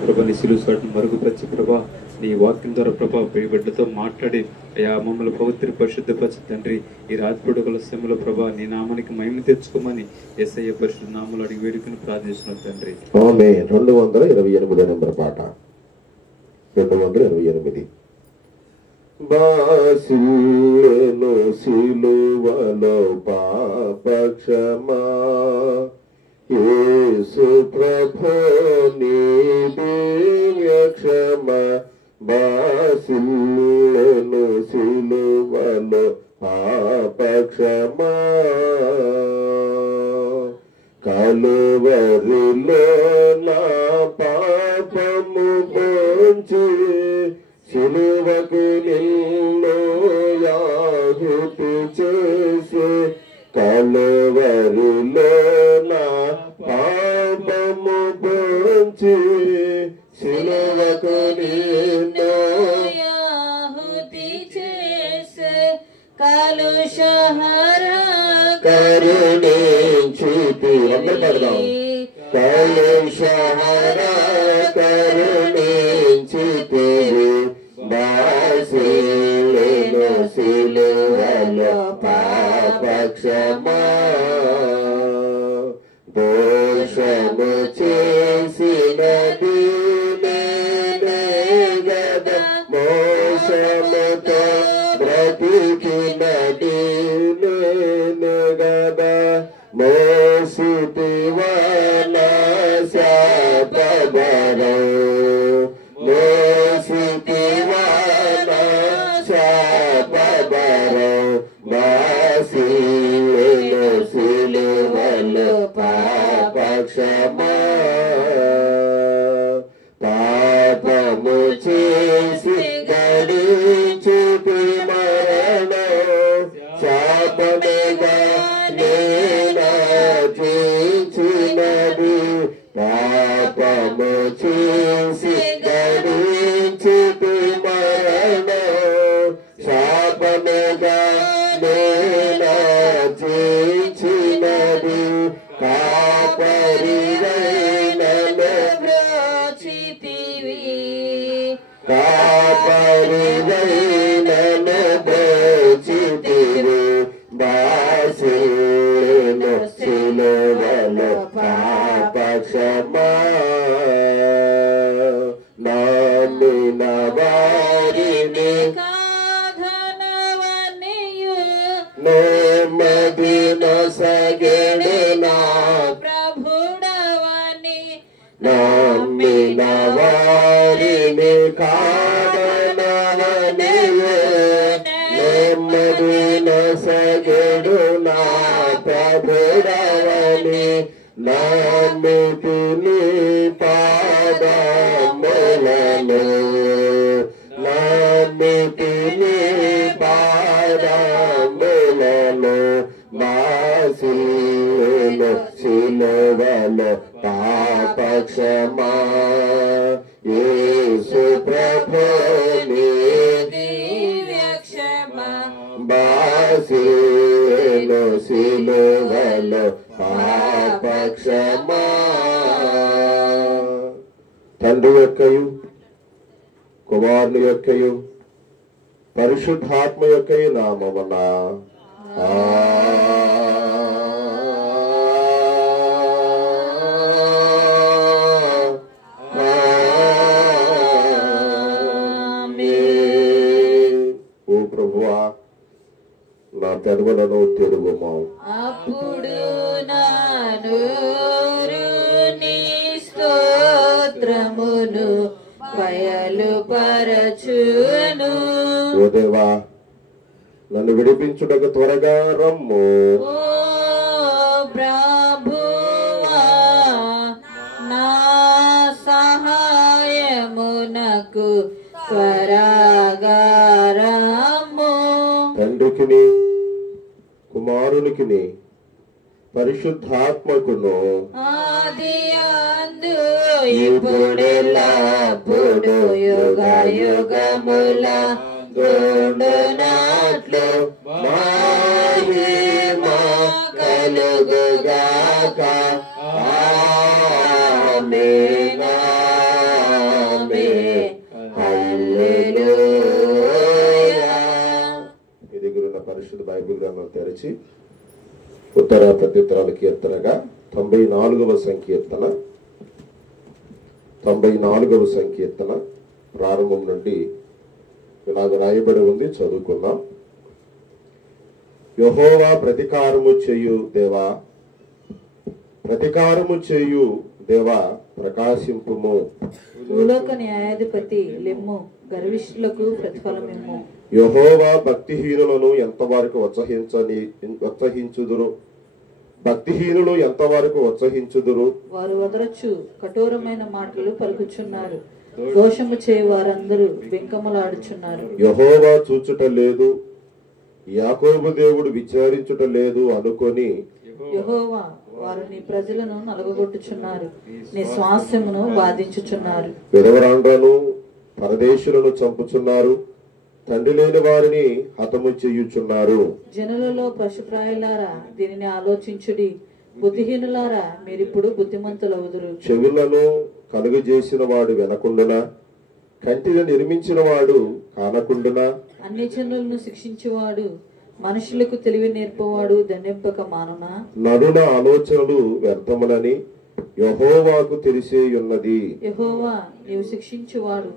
ప్రభా నీ సిలువ చాటును మరుగుపరిచి ప్రభా నీ వాక్యం ద్వారా ప్రభా బిడ్డతో మాట్లాడి అయా మమ్మల్ని పవిత్ర పరిశుద్ధపరిచి తండ్రి ఈ రాత్రిపూటల సమయంలో ప్రభా నీ నామానికి మహిమ తెచ్చుకోమని యేసయ్య పరిశుద్ధ నామములో అడిగి వేడుకొని ప్రార్థిస్తున్నాం తండ్రి. ఆమేన్. 228 నెంబర్ పాట 228. బాసిల్లేను సిలువలో పాపక్షమా యేసు ప్రభు నీ దివ్య క్షమా బాసిల్లేను సిలువలో పాపక్షమా కలువరిలో నా పాపము పోంచి సిలువకు నిన్ను యాహుతి చేసి కలువరిలో నా పాపము పోంచి సిలువకు నిన్ను యాహుతి చేసి కలుషహర కరుణించితి అందరూ పాడదాం. కలుషహర కరుణించితి బాసిల్లేను సిలువలో పాపక్షమా దోషము చేసినది నేనే గదా మోసముతో బ్రతికినది నేనే గదా మోసితివా నా శాపభారం మోసితివా నా శాపభారం బాసిల్లేను సిలువలో పాపక్షమా పాపము చేసి గడించితి మరణం శాపముగా నేనాచించినది పాపము చేసి గడించితి మరణం శాపముగా నేనాచించినది కాపరివైనను బ్రోచితివి కాపరివైనను బ్రోచితివి బాసిల్లేను సిలువలో పాపక్షమా నమ్మిన వారిని కాధనవనియు నెమ్మది నొసగెడు నా ప్రభుడవని నమ్మిన వారిని కాదనవనియు నెమ్మది నొసగెడు నా ప్రభుడవని నమ్మితి నీ పాదములను నమ్మితి నీ పాదములను బాసిల్లేను సిలువలో పాపక్షమా యేసు ప్రభు నీ దివ్య క్షమా బాసిల్లేను సిలువలో పాపక్షమా. తండ్రి యొక్కయు కుమారుని యొక్కయు పరిశుద్ధాత్మ యొక్కయు నామమున ఓ ప్రభువా నా పెదవులను తెరువుము అప్పుడు నా నోరు నీ స్తోత్రమును బయలుపరచును. ఓ దేవా నన్ను విడిపించుటకు త్వరగా రమ్ము. ఓ ప్రభువా నా సహాయమునకు త్వరగా రమ్ము. తండ్రికిని కుమారునికిని పరిశుద్ధాత్మకును ఆదియందు ఇప్పుడెల్లప్పుడు యుగ యుగముల తోడునాట్లు మహిమ కలుగుగాక. ఆమేన్. తెరిచి ఉత్తర ప్రత్యుత్తరాల కీర్తనగా 94వ సంకీర్తన 94వ సంకీర్తన ప్రారంభం నుండి ఇలాగ రాయబడి ఉంది, చదువుకుందాం. యెహోవా ప్రతీకారము చేయు దేవా, ప్రతీకారము చేయు దేవా ప్రకాశింపుము. భూలోక న్యాయాధిపతి లెమ్ము, గర్విష్ఠులకు ప్రతిఫలమిమ్ము. యెహోవా భక్తిహీనులను ఎంతవరకు ఉత్సహించుదురు, భక్తిహీనులు ఎంతవరకు ఉత్సహించుదురు. వారు వదరచ్చు కఠోరమైన మాటలు పలుకుచున్నారు, దోషము చేయ వారందరూ బెంకములాడుచున్నారు. యెహోవా చూచుట లేదు, యాకోబు దేవుడు విచారించుట లేదు అనుకొని యెహోవా వారు నీ ప్రజలను నలగగొట్టుచున్నారు, నీ స్వాస్థ్యమును బాధించుచున్నారు. విధవరాండ్రను పరదేశులను చంపుచున్నారు, తండ్రి లేని వారిని హతము చేయుచున్నారు. జనులలో పశుప్రాయులారా దీనిని ఆలోచించుడి, బుద్ధిహీనులారా మీరిప్పుడు బుద్ధిమంతులవుదురు. చెవులను కలుగజేసిన వాడు వినకుండునా, కంటిని నిర్మించిన వాడు కానకుండునా. అన్ని జనులను శిక్షించువాడు, మనుషులకు తెలివి నేర్పవాడు దండింపక మానునా. నరుల ఆలోచనలు వ్యర్థములని యెహోవాకు తెలిసే ఉన్నది. యెహోవా నీవు శిక్షించువాడు,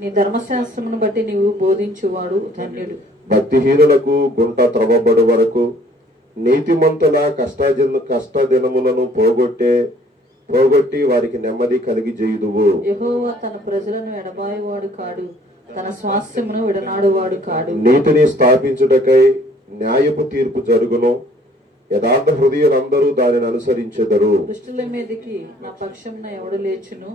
నీ ధర్మశాస్త్రమును బట్టి నీవు బోధించువాడు ధన్యుడు. భక్తిహీనులకు గుంట త్రవ్వబడు వరకు నీతిమంతుల కష్టదినములను పోగొట్టి వారికి నెమ్మది కలిగి చేయుదువు. యెహోవా తన ప్రజలను ఎడబాయువాడు కాడు, తన స్వాస్థ్యమును విడనాడువాడు కాడు. నీతిని స్థాపించుటకై న్యాయపు తీర్పు జరుగును, యథార్థ హృదయులందరూ దానిని అనుసరించెదరు. దుష్టుల మీదకి నా పక్షమున ఎవడు లేచును,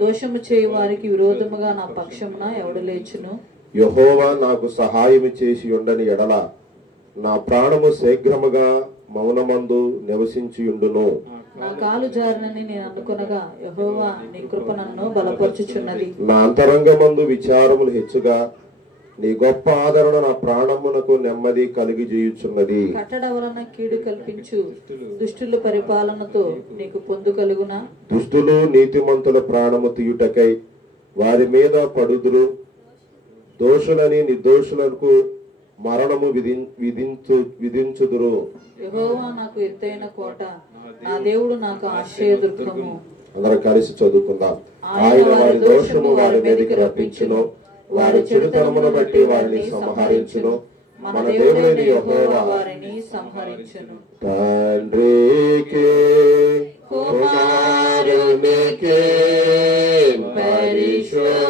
దోషము చేయు వారికి విరోధముగా నా పక్షమున ఎవడు లేచును. యెహోవా నాకు సహాయము చేసి ఉండని ఎడల నా ప్రాణము శీఘ్రముగా మౌనమందు నివసించియుండును. నా కాలు జారినని నేను అనుకొనగా యెహోవా నీ కృప నన్ను బలపరచుచున్నది. నా అంతరంగమందు విచారములు హెచ్చుగా నీ గొప్ప ఆదరణ నా ప్రాణమునకు నెమ్మది కలిగి చేయుచున్నది. కట్టడ వలన కీడు కల్పించు దుష్టుల పరిపాలనతో నీకు పొందు కలుగునా. దుష్టులు నీతిమంతుల ప్రాణము తీయుటకై వారి మీద పడుదురు, దోషులని నిర్దోషులకు మరణము విధించుదురు. యెహోవా నాకు ఎత్తైన కోట, నా దేవుడు నాకు ఆశ్రయదుర్గము. అందరం కలిసి చదువుకుందాం. ఆయన వారి దోషము వారి మీదకి రప్పించును, వారి చెడుతనమును బట్టి వారిని సంహరించును. మన దేవుడైన యెహోవా వారిని సంహరించును. తండ్రికి కుమారునికి పరిశుద్ధాత్మకును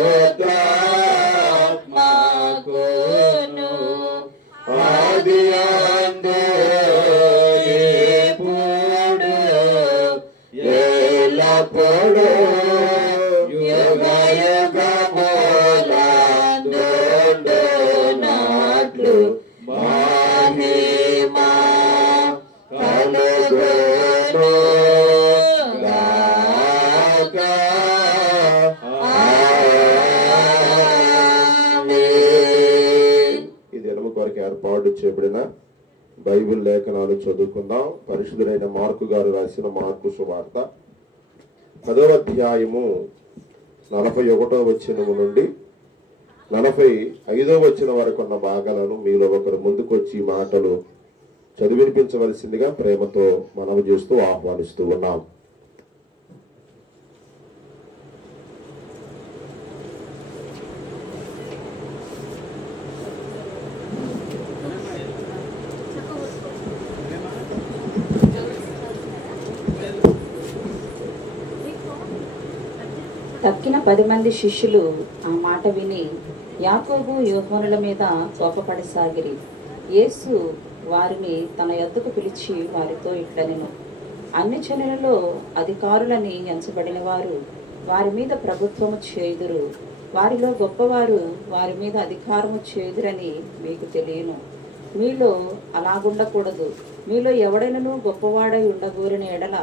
ఆదియందు ఇప్పుడు ఎల్లప్పుడూ యుగయుగములందుండునట్లు మహిమ కలుగును గాక. ఆమేన్. ఈ దినము కొరకు ఏర్పాటు చేయబడిన బైబిల్ లేఖనాలు చదువుకుందాం. పరిశుద్ధుడైన మార్కు గారు రాసిన మార్కు సువార్త 10వ అధ్యాయము 41వ వచనము నుండి 45వ వచనం వరకు ఉన్న భాగాలను మీలో ఒకరు ముందుకొచ్చి మాటలు చదివినిపించవలసిందిగా ప్రేమతో మనవి చేస్తూ ఆహ్వానిస్తూ ఉన్నాం. తక్కిన 10 మంది శిష్యులు ఆ మాట విని యాకోబు యోహానుల మీద కోపపడసాగిరి. యేసు వారిని తన యొద్దకు పిలిచి వారితో ఇట్లనెను, అన్ని జనులలో అధికారులని ఎంచబడిన వారు వారి మీద ప్రభుత్వము చేయుదురు, వారిలో గొప్పవారు వారి మీద అధికారము చేయుదురని మీకు తెలియను. మీలో అలాగుండకూడదు. మీలో ఎవడైనను గొప్పవాడై ఉండగోరిన ఎడల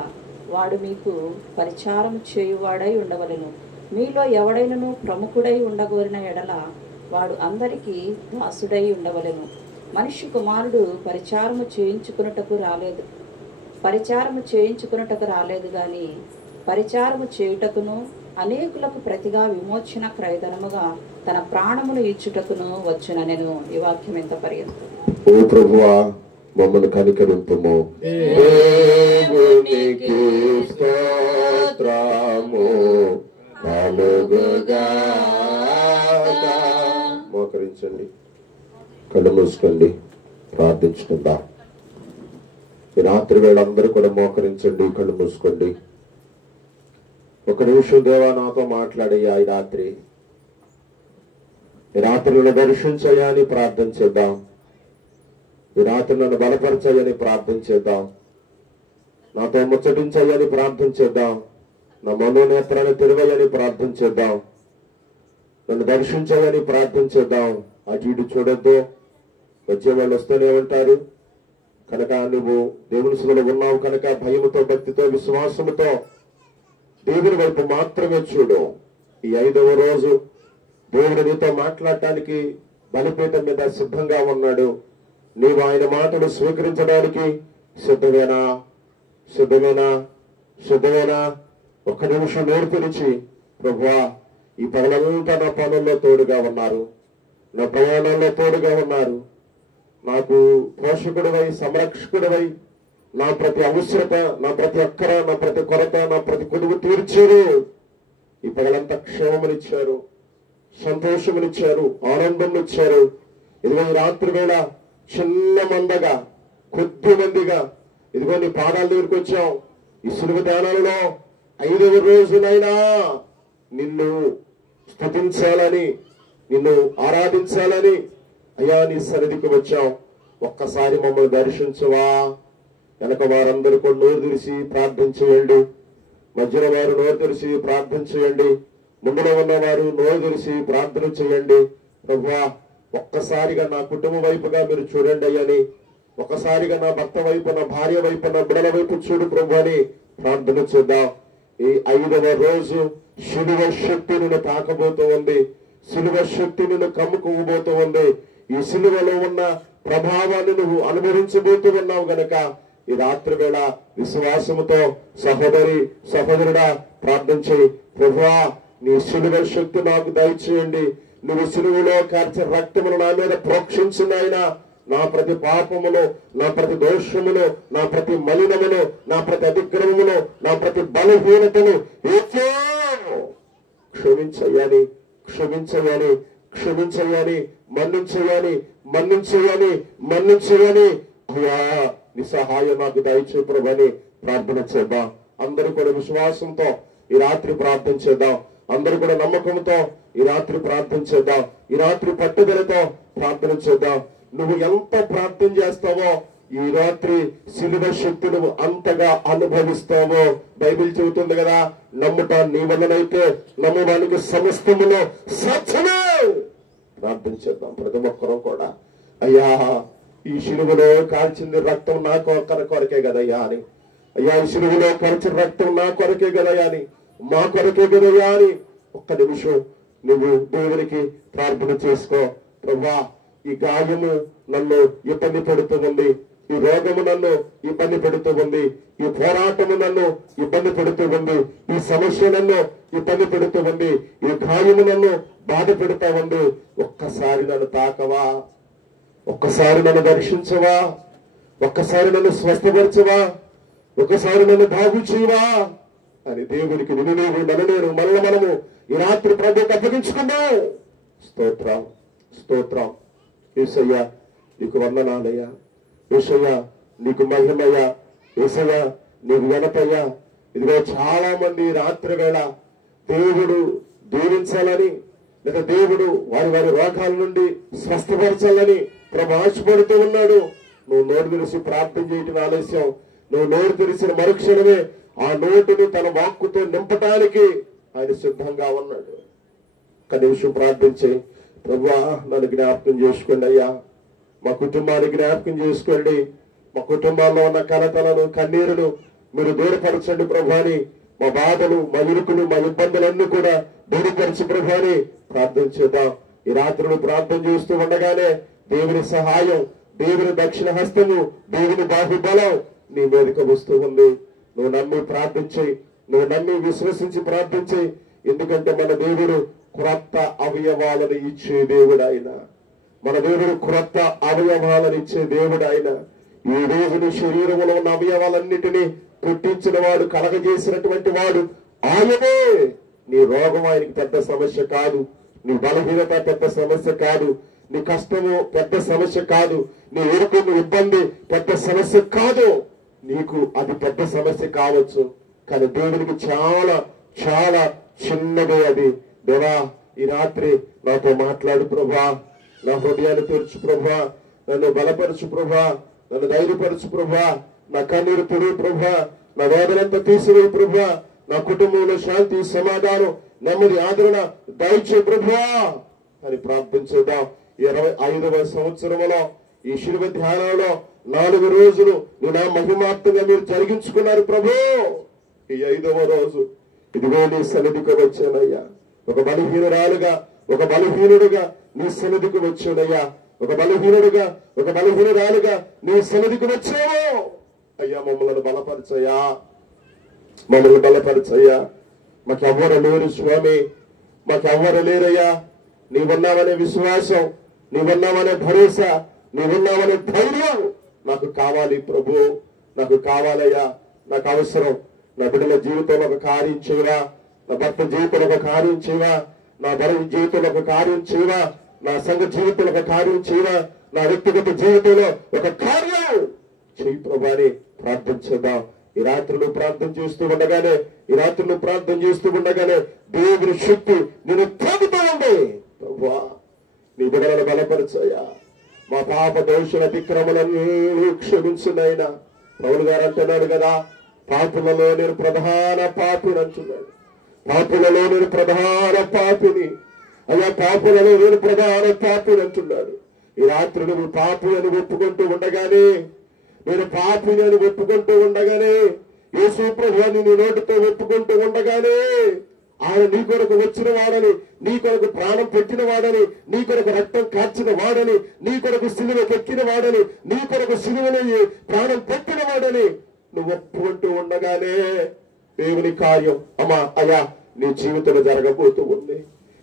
వాడు మీకు పరిచారము చేయువాడై ఉండవలెను. మీలో ఎవడైనను ప్రముఖుడై ఉండగోరిన ఎడల వాడు అందరికీ దాసుడై ఉండవలెను. మనిషి కుమారుడు పరిచారము చేయించుకున్నటకు రాలేదు గాని పరిచారము చేయుటకును అనేకులకు ప్రతిగా విమోచన క్రయధనముగా తన ప్రాణమును ఇచ్చుటకును వచ్చుననెను. ఈ వాక్యం ఎంత పర్యంతం. ఓ ప్రభువా, మమ్మల్ని కనికరింతుము. దేవునికి స్తోత్రము కలుగుగాక. మోకరించండి, కళ్ళు మూసుకోండి, ప్రార్థించుకుందాం. ఈ రాత్రి వేళ అందరూ కూడా మోకరించండి, కళ్ళు మూసుకోండి. ఒక నిమిషం దేవా నాతో మాట్లాడయ్యా. ఈ రాత్రి నన్ను దర్శించయ్యా అని ప్రార్థన చేద్దాం. ఈ రాత్రి నన్ను బలపరచయ్యని ప్రార్థన చేద్దాం. నాతో ముచ్చటించయ్యని ప్రార్థన చేద్దాం. నా మనోనేత్రాన్ని తెరవయ్యని ప్రార్థన చేద్దాం. నన్ను దర్శించయ్యని ప్రార్థన చేద్దాం. అటు ఇటు చూడొద్దు. వచ్చే వాళ్ళు వస్తూనే ఉంటారు కనుక నువ్వు దేవుని సభలో ఉన్నావు కనుక భయముతో, భక్తితో, విశ్వాసముతో దేవుని వైపు మాత్రమే చూడు. ఈ 5వ రోజు దేవుడు నీతో మాట్లాడటానికి బలిపీఠం మీద సిద్ధంగా ఉన్నాడు. నీవు ఆయన మాటలు స్వీకరించడానికి సిద్ధమేనా? సిద్ధమేనా? సిద్ధమేనా? ఒక్క నిమిషం నేర్పినిచి, ప్రభువా ఈ పగలంతా నా పనుల్లో తోడుగా ఉన్నారు, నా ప్రయాణంలో తోడుగా ఉన్నారు. నాకు పోషకుడివై, సంరక్షకుడివై, నా ప్రతి అవసరత, నా ప్రతి అక్కర, నా ప్రతి కొరత, నా ప్రతి కొదువు తీర్చారు. ఈ పగలంతా క్షేమమునిచ్చారు, సంతోషమునిచ్చారు, ఆనందమునిచ్చారు. ఇదిగో ఈ రాత్రి వేళ చిన్న మందగా, కొద్ది మందిగా ఇదిగో నీ పాదాల దగ్గరికి వచ్చాం. ఈ సులువ దానాలలో 5వ రోజునైనా నిన్ను స్తుతించాలని, నిన్ను ఆరాధించాలని అయ్యా నీ సన్నిధికి వచ్చాం. ఒక్కసారి మమ్మల్ని దర్శించవా? వెనక వారందరూ కూడా నోరు తెరిచి ప్రార్థన చేయండి. మధ్యలో వారు నోరు తెరిచి ప్రార్థన చేయండి. ముందులో ఉన్నవారు నోరు తెరిచి ప్రార్థన చేయండి. ప్రభువా ఒక్కసారిగా నా కుటుంబం వైపుగా మీరు చూడండి అయ్యని, ఒక్కసారిగా నా భర్త వైపు, నా భార్య వైపు, నా బిడ్డల వైపు చూడు ప్రభు అని ప్రార్థన చేద్దాం. ఈ 5వ రోజు శిలువ శక్తి నిన్ను తాకబోతూ ఉంది. శిలువ శక్తి నిన్ను కమ్ముకోబోతూ ఉంది. ఈ శిలువలో ఉన్న ప్రభావాన్ని నువ్వు అనుభవించబోతూ ఉన్నావు గనక ఈ రాత్రి వేళ విశ్వాసముతో సహోదరి, సహోదరుడా ప్రార్థన చేయి. ప్రభువా నీ శిలువ శక్తి నాకు దయచేయండి. నువ్వు శిలువలో కార్చే రక్తమును నా మీద ప్రోక్షించిన ఆయన, నా ప్రతి పాపమును, నా ప్రతి దోషమును, నా ప్రతి మలినమును, నా ప్రతి అతిక్రమమును, నా ప్రతి బలహీనతను క్షమించయ్యాని, క్షమించయ్యాని, క్షమించయ్యాని, మన్నించయ్యాని, మన్నించయ్యాని, మన్నించయ్యాని. అయ్యా నీ సహాయం నాకు దయచే ప్రభువని ప్రార్థన చేద్దాం. అందరూ కూడా విశ్వాసంతో ఈ రాత్రి ప్రార్థన చేద్దాం. అందరూ కూడా నమ్మకంతో ఈ రాత్రి ప్రార్థన చేద్దాం. ఈ రాత్రి పట్టుదలతో ప్రార్థన చేద్దాం. నువ్వు ఎంత ప్రార్థన చేస్తావో ఈ రాత్రి శిలువ శక్తి నువ్వు అంతగా అనుభవిస్తావో బైబిల్ చెబుతుంది కదా. నమ్ముట నీ వల్లనైతే నమ్మడానికి సమస్తములో సత్యమే. ప్రార్థన చేద్దాం ప్రతి ఒక్కరూ కూడా. అయ్యా ఈ శిలువలో కాల్చింది రక్తం నా కొరకే కదయ్యా అని, అయ్యా ఈ శిలువలో కాల్చిన రక్తం నా కొరకే కదయ్యా అని, మా కొరకే కదయ్యా అని ఒక్క నిమిషం నువ్వు దేవునికి ప్రార్థన చేసుకో. ప్రభువా ఈ గాయము నన్ను ఇబ్బంది పెడుతూ ఉంది, ఈ రోగము నన్ను ఇబ్బంది పెడుతూ ఉంది, ఈ పోరాటము నన్ను ఇబ్బంది పెడుతూ ఉంది, ఈ సమస్య నన్ను ఇబ్బంది పెడుతూ ఉంది, ఈ గాయము నన్ను బాధ పెడుతూ ఉంది. ఒక్కసారి నన్ను తాకవా? ఒక్కసారి నన్ను దర్శించవా? ఒక్కసారి నన్ను స్వస్థపరచవా? ఒక్కసారి నన్ను బాగు చేయవా అని దేవునికి నిన్ను నేను, నన్ను నేను, మనము ఈ రాత్రి ప్రభువుకి అప్పగించుకున్నావు. స్తోత్రం, స్తోత్రం. యేసయ్యా నీకు వందనాలయ్యా, యేసయ్యా నీకు మహిమయ్యా, యేసయ్యా నీకు ఘనతయ్యా. ఇదిగో చాలా మంది రాత్రి వేళ దేవుడు దీవించాలని, లేదా దేవుడు వారి వారి రోగాల నుండి స్వస్థపరచాలని ప్రభు ఆశపడుతూ ఉన్నాడు. నువ్వు నోరు తెరిచి ప్రార్థన చేయటం ఆలస్యం. నువ్వు నోరు తెరిచిన మరుక్షణమే ఆ నోటిని తన వాక్కుతో నింపటానికి ఆయన సిద్ధంగా ఉన్నాడు. ఒక నిమిషం ప్రార్థించి, ప్రభువా నన్ను జ్ఞాపకం చేసుకోండి అయ్యా, మా కుటుంబాన్ని జ్ఞాపకం చేసుకోండి, మా కుటుంబాల్లో ఉన్న కలతలను, కన్నీరును మీరు దూరపరచండి ప్రభువాని, మా బాధలు, మా ఇరుకులు, మా ఇబ్బందులన్నీ కూడా దూరపరచు ప్రభువాని ప్రార్థన చేద్దాం. ఈ రాత్రులు ప్రార్థన చేస్తూ ఉండగానే దేవుని సహాయం, దేవుని దక్షిణ హస్తము, దేవుని బాహుబలం నీ మీదకి వస్తూ ఉంది. నువ్వు నమ్మి ప్రార్థించి, నువ్వు నమ్మి విశ్వసించి ప్రార్థించి. ఎందుకంటే మన దేవుడు క్రొత్త అవయవాలను ఇచ్చే దేవుడు ఆయన. మన దేవుడు క్రొత్త అవయవాలను ఇచ్చే దేవుడు ఆయన. ఈ రోజు నీ శరీరంలో ఉన్న అవయవాలన్నిటినీ పుట్టించిన వాడు, కలగజేసినటువంటి వాడు ఆయనే. నీ రోగం ఆయనకి పెద్ద సమస్య కాదు, నీ బలహీనత పెద్ద సమస్య కాదు, నీ కష్టము పెద్ద సమస్య కాదు, నీ ఎరుకున్న ఇబ్బంది పెద్ద సమస్య కాదు. నీకు అది పెద్ద సమస్య కావచ్చు, కానీ దేవునికి చాలా చాలా చిన్నదే అది. దేవా, ఈ రాత్రి నాతో మాట్లాడు ప్రభా, నా హృదయాన్ని తెరుచు ప్రభా, నన్ను బలపరచు ప్రభా, నన్ను ధైర్యపరచు ప్రభా, నా కన్నీరు తుడు ప్రభా, నా వేదనంతా తీసివేయి ప్రభా, నా కుటుంబంలో శాంతి, సమాధానం, నెమ్మది, ఆదరణ దయచే ప్రభా అని ప్రార్థించుదాం. 25వ సంవత్సరంలో ఈ శిలువ ధ్యానంలో 4 రోజులు నా మహిమాత్మగా మీరు జరిగించుకున్నారు ప్రభు. ఈ 5వ రోజు ఇదిగో నీ సన్నిధికి వచ్చానయ్యా. ఒక బలహీనురాలుగా, ఒక బలహీనుడుగా నీ సన్నిధికి వచ్చానయ్యా. ఒక బలహీనురాలుగా నీ సన్నిధికి వచ్చావు అయ్యా. మమ్మల్ని బలపరచయ్యా, మమ్మల్ని బలపరచయ్యా. మాకెవ్వరు లేరు స్వామి, మాకెవ్వరు లేరయ్యా. నీవున్నావనే విశ్వాసం, నీవున్నావనే భరోసా, నీవున్నావనే ధైర్యం నాకు కావాలి ప్రభు, నాకు కావాలయ్యా. నాకు అవసరం. నా బిడ్డల జీవితంలో ఒక కార్యం చేయవా, నా భర్త జీవితంలో ఒక కార్యం చేయవా, నా భర్త జీవితంలో ఒక కార్యం చేయవా, నా సంఘ జీవితంలో ఒక కార్యం చేయవా, నా వ్యక్తిగత జీవితంలో ఒక కార్యం చేయి ప్రభు అని ప్రార్థించేద్దాం. ఈ రాత్రులు ప్రార్థన చేస్తూ ఉండగానే దేవుని శక్తి నేను తాగుతూ ఉంది. ప్రభువా, నీ బిడ్డలను బలపరచయ్యా. మా పాప దోషుల అతిక్రమణను క్షమించునైనా. పౌలు గారు అంటున్నాడు కదా, పాపులలో నేను ప్రధాన పాపిని అంటున్నాడు. పాపులలో నేను ప్రధాన పాపిని అయ్యా, పాపులలో నేను ప్రధాన పాపిని అంటున్నాడు. ఈ రాత్రి నువ్వు పాపి అని ఒప్పుకుంటూ ఉండగానే, నేను పాపిని అని ఒప్పుకుంటూ ఉండగానే, యేసు ప్రభువుని నీ నోటితో ఒప్పుకుంటూ ఉండగానే, ఆయన నీ కొరకు వచ్చిన వాడని, నీ కొరకు ప్రాణం పెట్టిన వాడని, నీ కొరకు రక్తం కార్చిన వాడని, నీ కొరకు సిలువకెక్కిన వాడని, నీ కొరకు సిలువని ప్రాణం పెట్టిన వాడని నువ్వు ఒప్పుకుంటూ ఉండగానే దేవుని కార్యం అమ్మా అయ్యా నీ జీవితంలో జరగబోతూ ఉంది.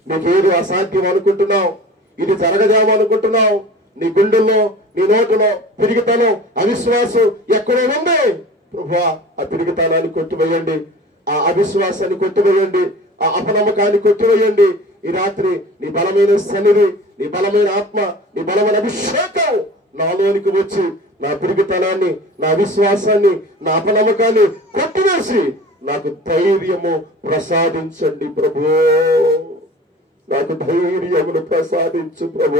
నీకేది అసాధ్యం అనుకుంటున్నావు, ఇది జరగదాము అనుకుంటున్నావు, నీ గుండెల్లో, నీ నోటిలో పిరిగితనం, అవిశ్వాసం ఎక్కడో ఉంది. ప్రభువా, ఆ పిరిగితనాన్ని కొట్టివేయండి, ఆ అవిశ్వాసాన్ని కొట్టివేయండి, ఆ అపనమ్మకాన్ని కొట్టివేయండి. ఈ రాత్రి నీ బలమైన సన్నిధి, నీ బలమైన ఆత్మ, నీ బలమైన అభిషేకం నాలోనికి వచ్చి నా పిరిగితనాన్ని, నా అవిశ్వాసాన్ని, నా అపనమ్మకాన్ని కొట్టివేసి నాకు ధైర్యము ప్రసాదించండి ప్రభు. నాకు ధైర్యమును ప్రసాదించు ప్రభు.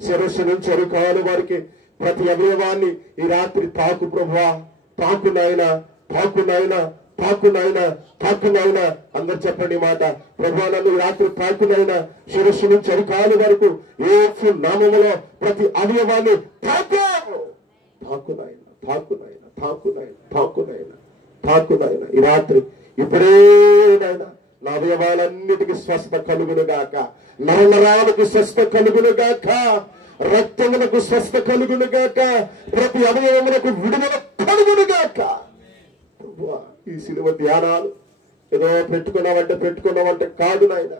శిరస్సు నుంచి అరికాలు వారికి ప్రతి అవయవాన్ని ఈ రాత్రి తాకు ప్రభువా. తాకు నాయనా, తాకు నాయనా, తాకు నాయనా, తాకు నాయనా. అందరు చెప్పండి మాట. ప్రభువా, నన్ను ఈ రాత్రి తాకు నాయనా. శిరస్సు నుంచి అరికాలు వరకు యేసు నామములో ప్రతి అవయవాన్ని తాకు. తాకు నాయనా, తాకు నాయనా, తాకు నాయనా, తాకు నాయనా, తాకు నాయనా. ఈ రాత్రి ఇప్పుడే నాయనా నా అవయవాలన్నిటికీ స్వస్థ కలుగును గాక, నరనరాలకు స్వస్థ కలుగును గాక, రక్తములకు స్వస్థ కలుగును గాక, ప్రతి అవయవములకు విడుదల కలుగును గాక. ఈ సిలువ ధ్యానాలు ఏదో పెట్టుకున్నామంటే కాదు నాయన,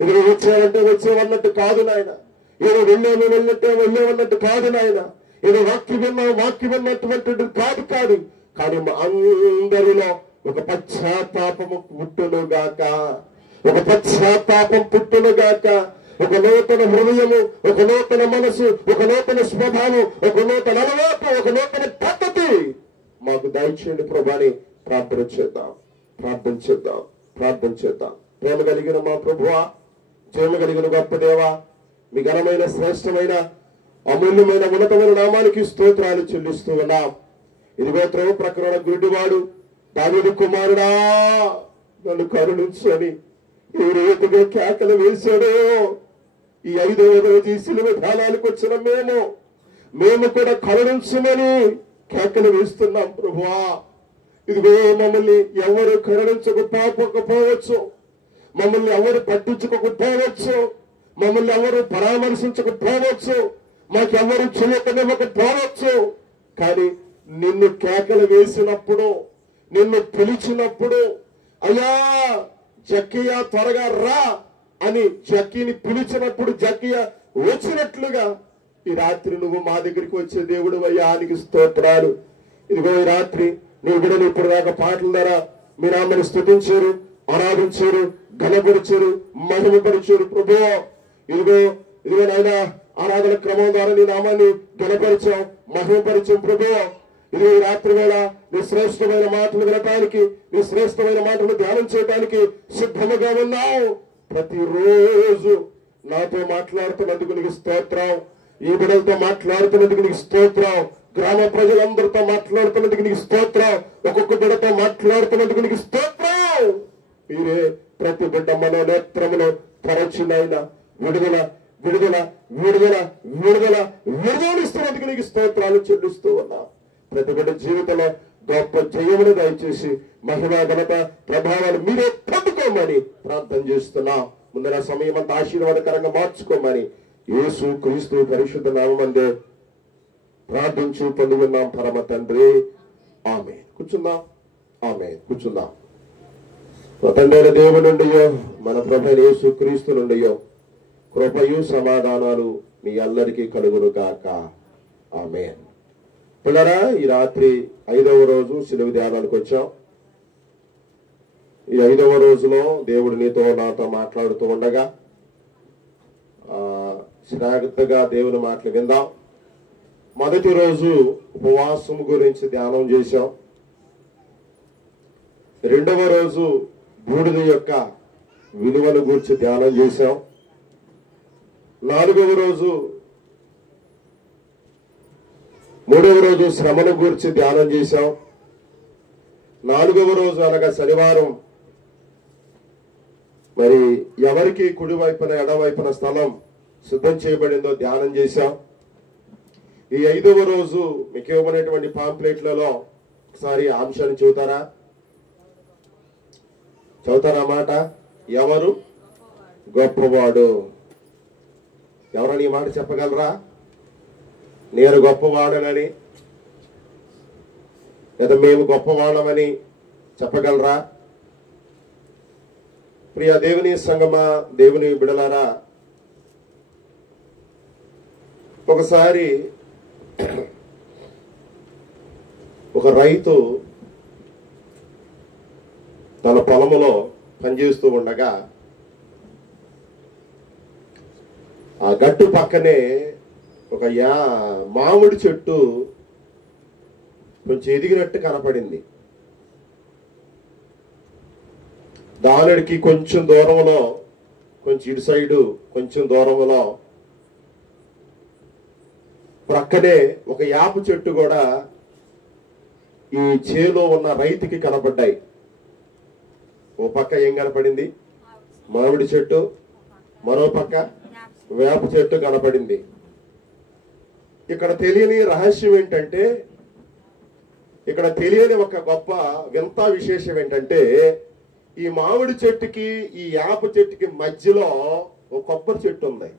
ఏదో వచ్చేవన్నట్టు కాదు నాయన, ఏదో వెళ్ళేవన్నట్టు కాదు నాయన, ఏదో వాక్యం విన్నటువంటిది కాదు. కానీ మా అందరిలో ఒక పశ్చాత్తాపము పుట్టునుగాక, ఒక పశ్చాత్తాపం పుట్టునుగాక, ఒక నూతన హృదయము, ఒక నూతన మనసు, ఒక నూతన స్వభావం, ఒక నూతన అలవాటు, ఒక నూతన పద్ధతి మాకు దయచేయండి ప్రభాని ప్రార్థన చేద్దాం. ప్రేమ కలిగిన మా ప్రభువా, ప్రేమ కలిగిన గొప్ప దేవా, మీ ఘనమైన శ్రేష్టమైన అమూల్యమైన ఉన్నతమైన నామానికి స్తోత్రాలు చెల్లిస్తూ ఉన్నాం. ఇదిగో త్రోవ ప్రకరణ గుడ్డివాడు దావీదు కుమారుడా నన్ను కరుణించు అని ఏ రీతిగా కేకలు వేశాడో, ఈ 5వ రోజు ఈ సిలువ ధ్యానానికి వచ్చిన మేము కూడా కరుణించమని కేకలు వేస్తున్నాం ప్రభువా. ఇదిగో మమ్మల్ని ఎవరు కరుణించకపోవచ్చు, మమ్మల్ని ఎవరు పట్టించుకోకపోవచ్చు, మమ్మల్ని ఎవరు పరామర్శించకపోవచ్చు, మాకెవరు చేయకపోవచ్చు. కానీ నిన్ను కేకలు వేసినప్పుడు, నిన్ను పిలిచినప్పుడు, అయ్యా జక్కయ్య త్వరగా రా అని జక్కీని పిలిచినప్పుడు జక్కయ్య వచ్చినట్లుగా ఈ రాత్రి నువ్వు మా దగ్గరికి వచ్చే దేవుడు అయ్యా, నీకు స్తోత్రాలు. ఇదిగో ఈ రాత్రి నీ బిడ్డలు ఇప్పుడు దాకా పాటల ద్వారా మీ నామని స్తుతించారు, ఆరాధించారు, ఘనపరిచారు, మహిమపరిచారు ప్రభువా. ఇదిగో ఇదిగో నాయనా, ఆరాధన క్రమం ద్వారా నీ నామాన్ని ఘనపరిచాం, మహిమపరిచాం ప్రభువా. ఇది ఈ రాత్రి వేళ నీ శ్రేష్టమైన మాటలు వినటానికి, నీ శ్రేష్టమైన మాటలు ధ్యానం చేయడానికి సిద్ధముగా ఉన్నావు. ప్రతిరోజు నాతో మాట్లాడుతున్నందుకు నీకు స్తోత్రం, ఈ బిడ్డలతో మాట్లాడుతున్నందుకు నీకు స్తోత్రం, గ్రామ ప్రజలందరితో మాట్లాడుతున్నందుకు నీకు స్తోత్రం, ఒక్కొక్క బిడ్డతో మాట్లాడుతున్నందుకు నీకు స్తోత్రం. మీరే ప్రతి బిడ్డ మనోనేత్రమును తరచునైనా విడుదల విడుదల విడుదల విడుదల విడుదలిస్తున్నందుకు నీకు స్తోత్రాలు చెల్లిస్తూ ఉన్నా. ప్రతి బిడ్డ జీవితంలో గొప్ప జయమును దయచేసి మహిళా ఘనత ప్రభావాలు మీరే పొందుకోమని ప్రార్థన చేస్తున్నా. ముందర సమయం అంతా ఆశీర్వాదకరంగా మార్చుకోమని యేసు క్రీస్తు పరిశుద్ధ నామమందే ప్రార్థించు పొందుకున్నాం పరమ తండ్రి. ఆమె కూర్చుందాం, ఆమె కూర్చుందాం. తండ్రి దేవుని నుండియో మన ప్రభు యేసు క్రీస్తు నుండియో కృపయు సమాధానాలు మీ అందరికీ కలుగును గాక. ఆమేన్. పిల్లరా, ఈ రాత్రి 5వ రోజు శిలువ ధ్యానానికి వచ్చాం. ఈ 5వ రోజులో దేవుడు నీతో నాతో మాట్లాడుతూ ఉండగా శ్రాద్ధగా దేవుని మాటలు విందాం. మొదటి రోజు ఉపవాసం గురించి ధ్యానం చేశాం. 2వ రోజు బూడిద యొక్క విలువల గురించి ధ్యానం చేశాం. 4వ రోజు 3వ రోజు శ్రమను గురించి ధ్యానం చేశాం. 4వ రోజు అనగా శనివారం మరి ఎవరికి కుడి వైపున ఎడవైపున స్థలం సిద్ధం చేయబడిందో ధ్యానం చేశాం. ఈ 5వ రోజు మీకు ఇవ్వబడినటువంటి పాంప్లెట్లలో ఒకసారి అంశాన్ని చదువుతారా మాట? ఎవరు గొప్పవాడు? ఎవరని ఈ మాట చెప్పగలరా? నేను గొప్పవాడనని లేదా మేము గొప్పవాడమని చెప్పగలరా? ప్రియ దేవుని సంగమా, దేవుని బిడలారా, ఒకసారి ఒక రైతు తన పొలములో పనిచేస్తూ ఉండగా ఆ గట్టు పక్కనే ఒక మామిడి చెట్టు కొంచెం ఎదిగినట్టు కనపడింది. దానికి కొంచెం దూరంలో, కొంచెం ఇటు సైడు కొంచెం దూరంలో ప్రక్కనే ఒక యాప చెట్టు కూడా ఈ చేలో ఉన్న రైతుకి కనపడ్డాయి. ఓ పక్క ఏం కనపడింది? మామిడి చెట్టు, మరో పక్క వేప చెట్టు కనపడింది. ఇక్కడ తెలియని రహస్యం ఏంటంటే, ఇక్కడ తెలియని ఒక గొప్ప వింత విశేషం ఏంటంటే, ఈ మామిడి చెట్టుకి ఈ యాప చెట్టుకి మధ్యలో ఒక కొబ్బరి చెట్టు ఉంది.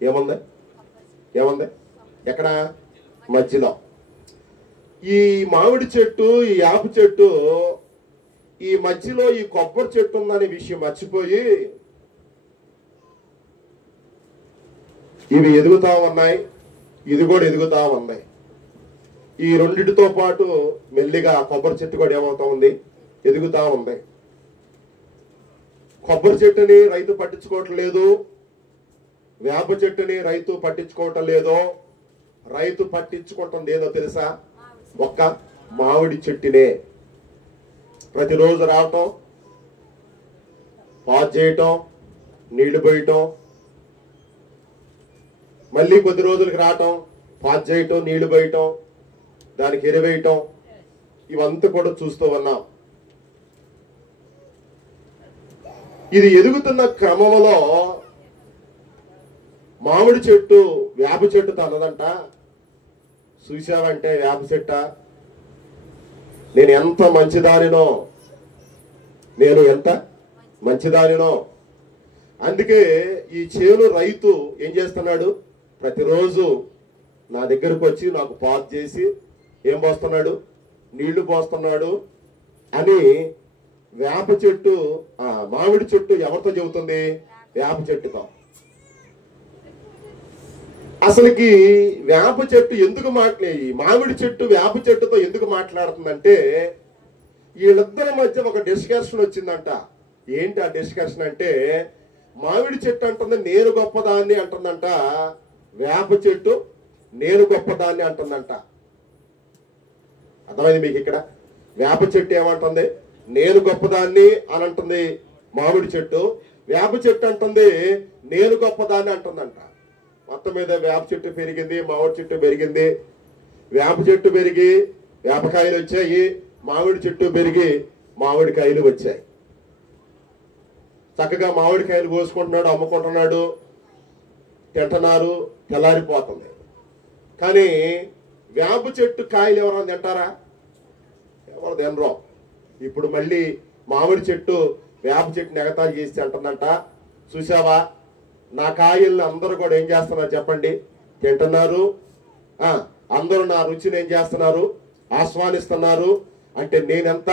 ఏముంది? ఏముంది? ఎక్కడ? మధ్యలో. ఈ మామిడి చెట్టు, ఈ యాప చెట్టు, ఈ మధ్యలో ఈ కొబ్బరి చెట్టు ఉందనే విషయం మర్చిపోయి ఇవి ఎదుగుతా ఉన్నాయి, ఇది కూడా ఎదుగుతా ఉన్నాయి. ఈ రెండిటితో పాటు మెల్లిగా కొబ్బరి చెట్టు కూడా ఏమవుతా ఉంది? ఎదుగుతా ఉంది. కొబ్బరి చెట్టుని రైతు పట్టించుకోవటం లేదు, వేప చెట్టుని రైతు పట్టించుకోవటం లేదు. రైతు పట్టించుకోవటం ఏదో తెలుసా? ఒక్క మామిడి చెట్టునే. ప్రతిరోజు రావటం, పాజ్ చేయటం, నీళ్లు పోయటం, మళ్ళీ కొద్ది రోజులకి రావటం, పాజ్ చేయటం, నీళ్లు పోయటం, దానికి ఎరువేయటం, ఇవంతా కూడా చూస్తూ ఉన్నాం. ఇది ఎదుగుతున్న క్రమంలో మామిడి చెట్టు వేప చెట్టుతో అన్నదంట, చూసావంటే వేప చెట్ట, నేను ఎంత మంచిదానినో, నేను ఎంత మంచిదానినో. అందుకే ఈ చేను రైతు ఏం చేస్తున్నాడు? ప్రతిరోజు నా దగ్గరకు వచ్చి నాకు పాజ్ చేసి ఏం పోస్తున్నాడు? నీళ్లు పోస్తున్నాడు అని వేప చెట్టు, మామిడి చెట్టు ఎవరితో చెబుతుంది? వేప చెట్టుతో. అసలుకి వేప చెట్టు ఎందుకు మామిడి చెట్టు వేప చెట్టుతో ఎందుకు మాట్లాడుతుందంటే వీళ్ళిద్దరి మధ్య ఒక డిస్కషన్ వచ్చిందంట. ఏంటి ఆ డిస్కషన్ అంటే, మామిడి చెట్టు అంటుంది నేను గొప్పదాన్ని అంటుందంట, వేప చెట్టు నేను గొప్పదాన్ని అంటుందంట. అర్థమైంది మీకు? ఇక్కడ వేప చెట్టు ఏమంటుంది, నేను గొప్పదాన్ని అని అంటుంది మామిడి చెట్టు. వేప చెట్టు అంటుంది నేను గొప్పదాన్ని అంటుందంట. మొత్తం మీద వేప చెట్టు పెరిగింది, మామిడి చెట్టు పెరిగింది. వేప చెట్టు పెరిగి వేపకాయలు వచ్చాయి, మామిడి చెట్టు పెరిగి మామిడికాయలు వచ్చాయి. చక్కగా మామిడికాయలు కోసుకుంటున్నాడు, అమ్ముకుంటున్నాడు, తింటున్నారు, తెల్లారిపోతుంది. కానీ వేప చెట్టు కాయలు ఎవరైనా తింటారా? ఎవరు తినరు. ఇప్పుడు మళ్ళీ మామిడి చెట్టు వేప చెట్టుని ఎగతాళి చేసి అంటుందంట, చూసావా నా కాయల్ని అందరూ కూడా ఏం చేస్తున్నారు చెప్పండి, తింటున్నారు, అందరూ నా రుచిని ఏం చేస్తున్నారు, ఆస్వాదిస్తున్నారు, అంటే నేనెంత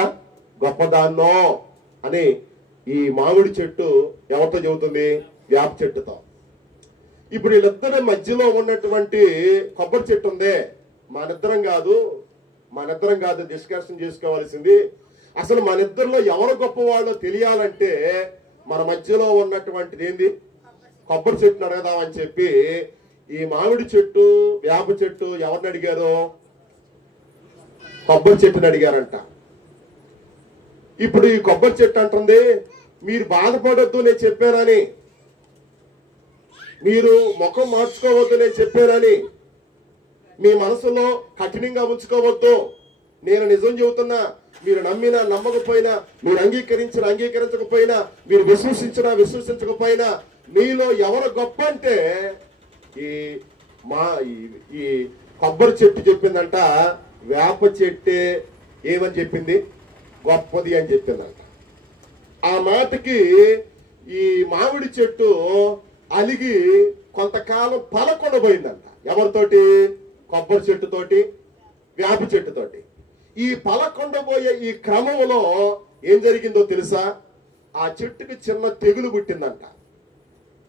గొప్పదాన్నో అని ఈ మామిడి చెట్టు ఎవరితో చెబుతుంది? వేప చెట్టుతో. ఇప్పుడు వీళ్ళిద్దరి మధ్యలో ఉన్నటువంటి కొబ్బరి చెట్టు ఉందే, మనిద్దరం కాదు డిస్కషన్ చేసుకోవాల్సింది. అసలు మన ఇద్దరిలో ఎవరు గొప్పవాళ్ళో తెలియాలంటే మన మధ్యలో ఉన్నటువంటిది ఏంది? కొబ్బరి చెట్టును అడగదామని చెప్పి ఈ మామిడి చెట్టు వేప చెట్టు ఎవరిని అడిగారు? కొబ్బరి చెట్టుని అడిగారంట. ఇప్పుడు ఈ కొబ్బరి చెట్టు అంటుంది, మీరు బాధపడొద్దు నేను చెప్పానని, మీరు ముఖం మార్చుకోవద్దు నేను చెప్పానని, మీ మనసులో కఠినంగా ఉంచుకోవద్దు, నేను నిజం చెబుతున్నా, మీరు నమ్మినా నమ్మకపోయినా, మీరు అంగీకరించకపోయినా, మీరు విశ్వసించకపోయినా, మీలో ఎవరు గొప్ప అంటే ఈ కొబ్బరి చెట్టు చెప్పిందంట, వేప చెట్టే ఏమని చెప్పింది? గొప్పది అని చెప్పిందంట. ఆ మాటకి ఈ మామిడి చెట్టు అలిగి కొంతకాలం పలకొండ పోయిందంట. ఎవరితోటి? కొబ్బరి చెట్టుతోటి, వేప చెట్టుతోటి. ఈ పలకొండ పోయే ఈ క్రమంలో ఏం జరిగిందో తెలుసా? ఆ చెట్టుకి చిన్న తెగులు పుట్టిందంట.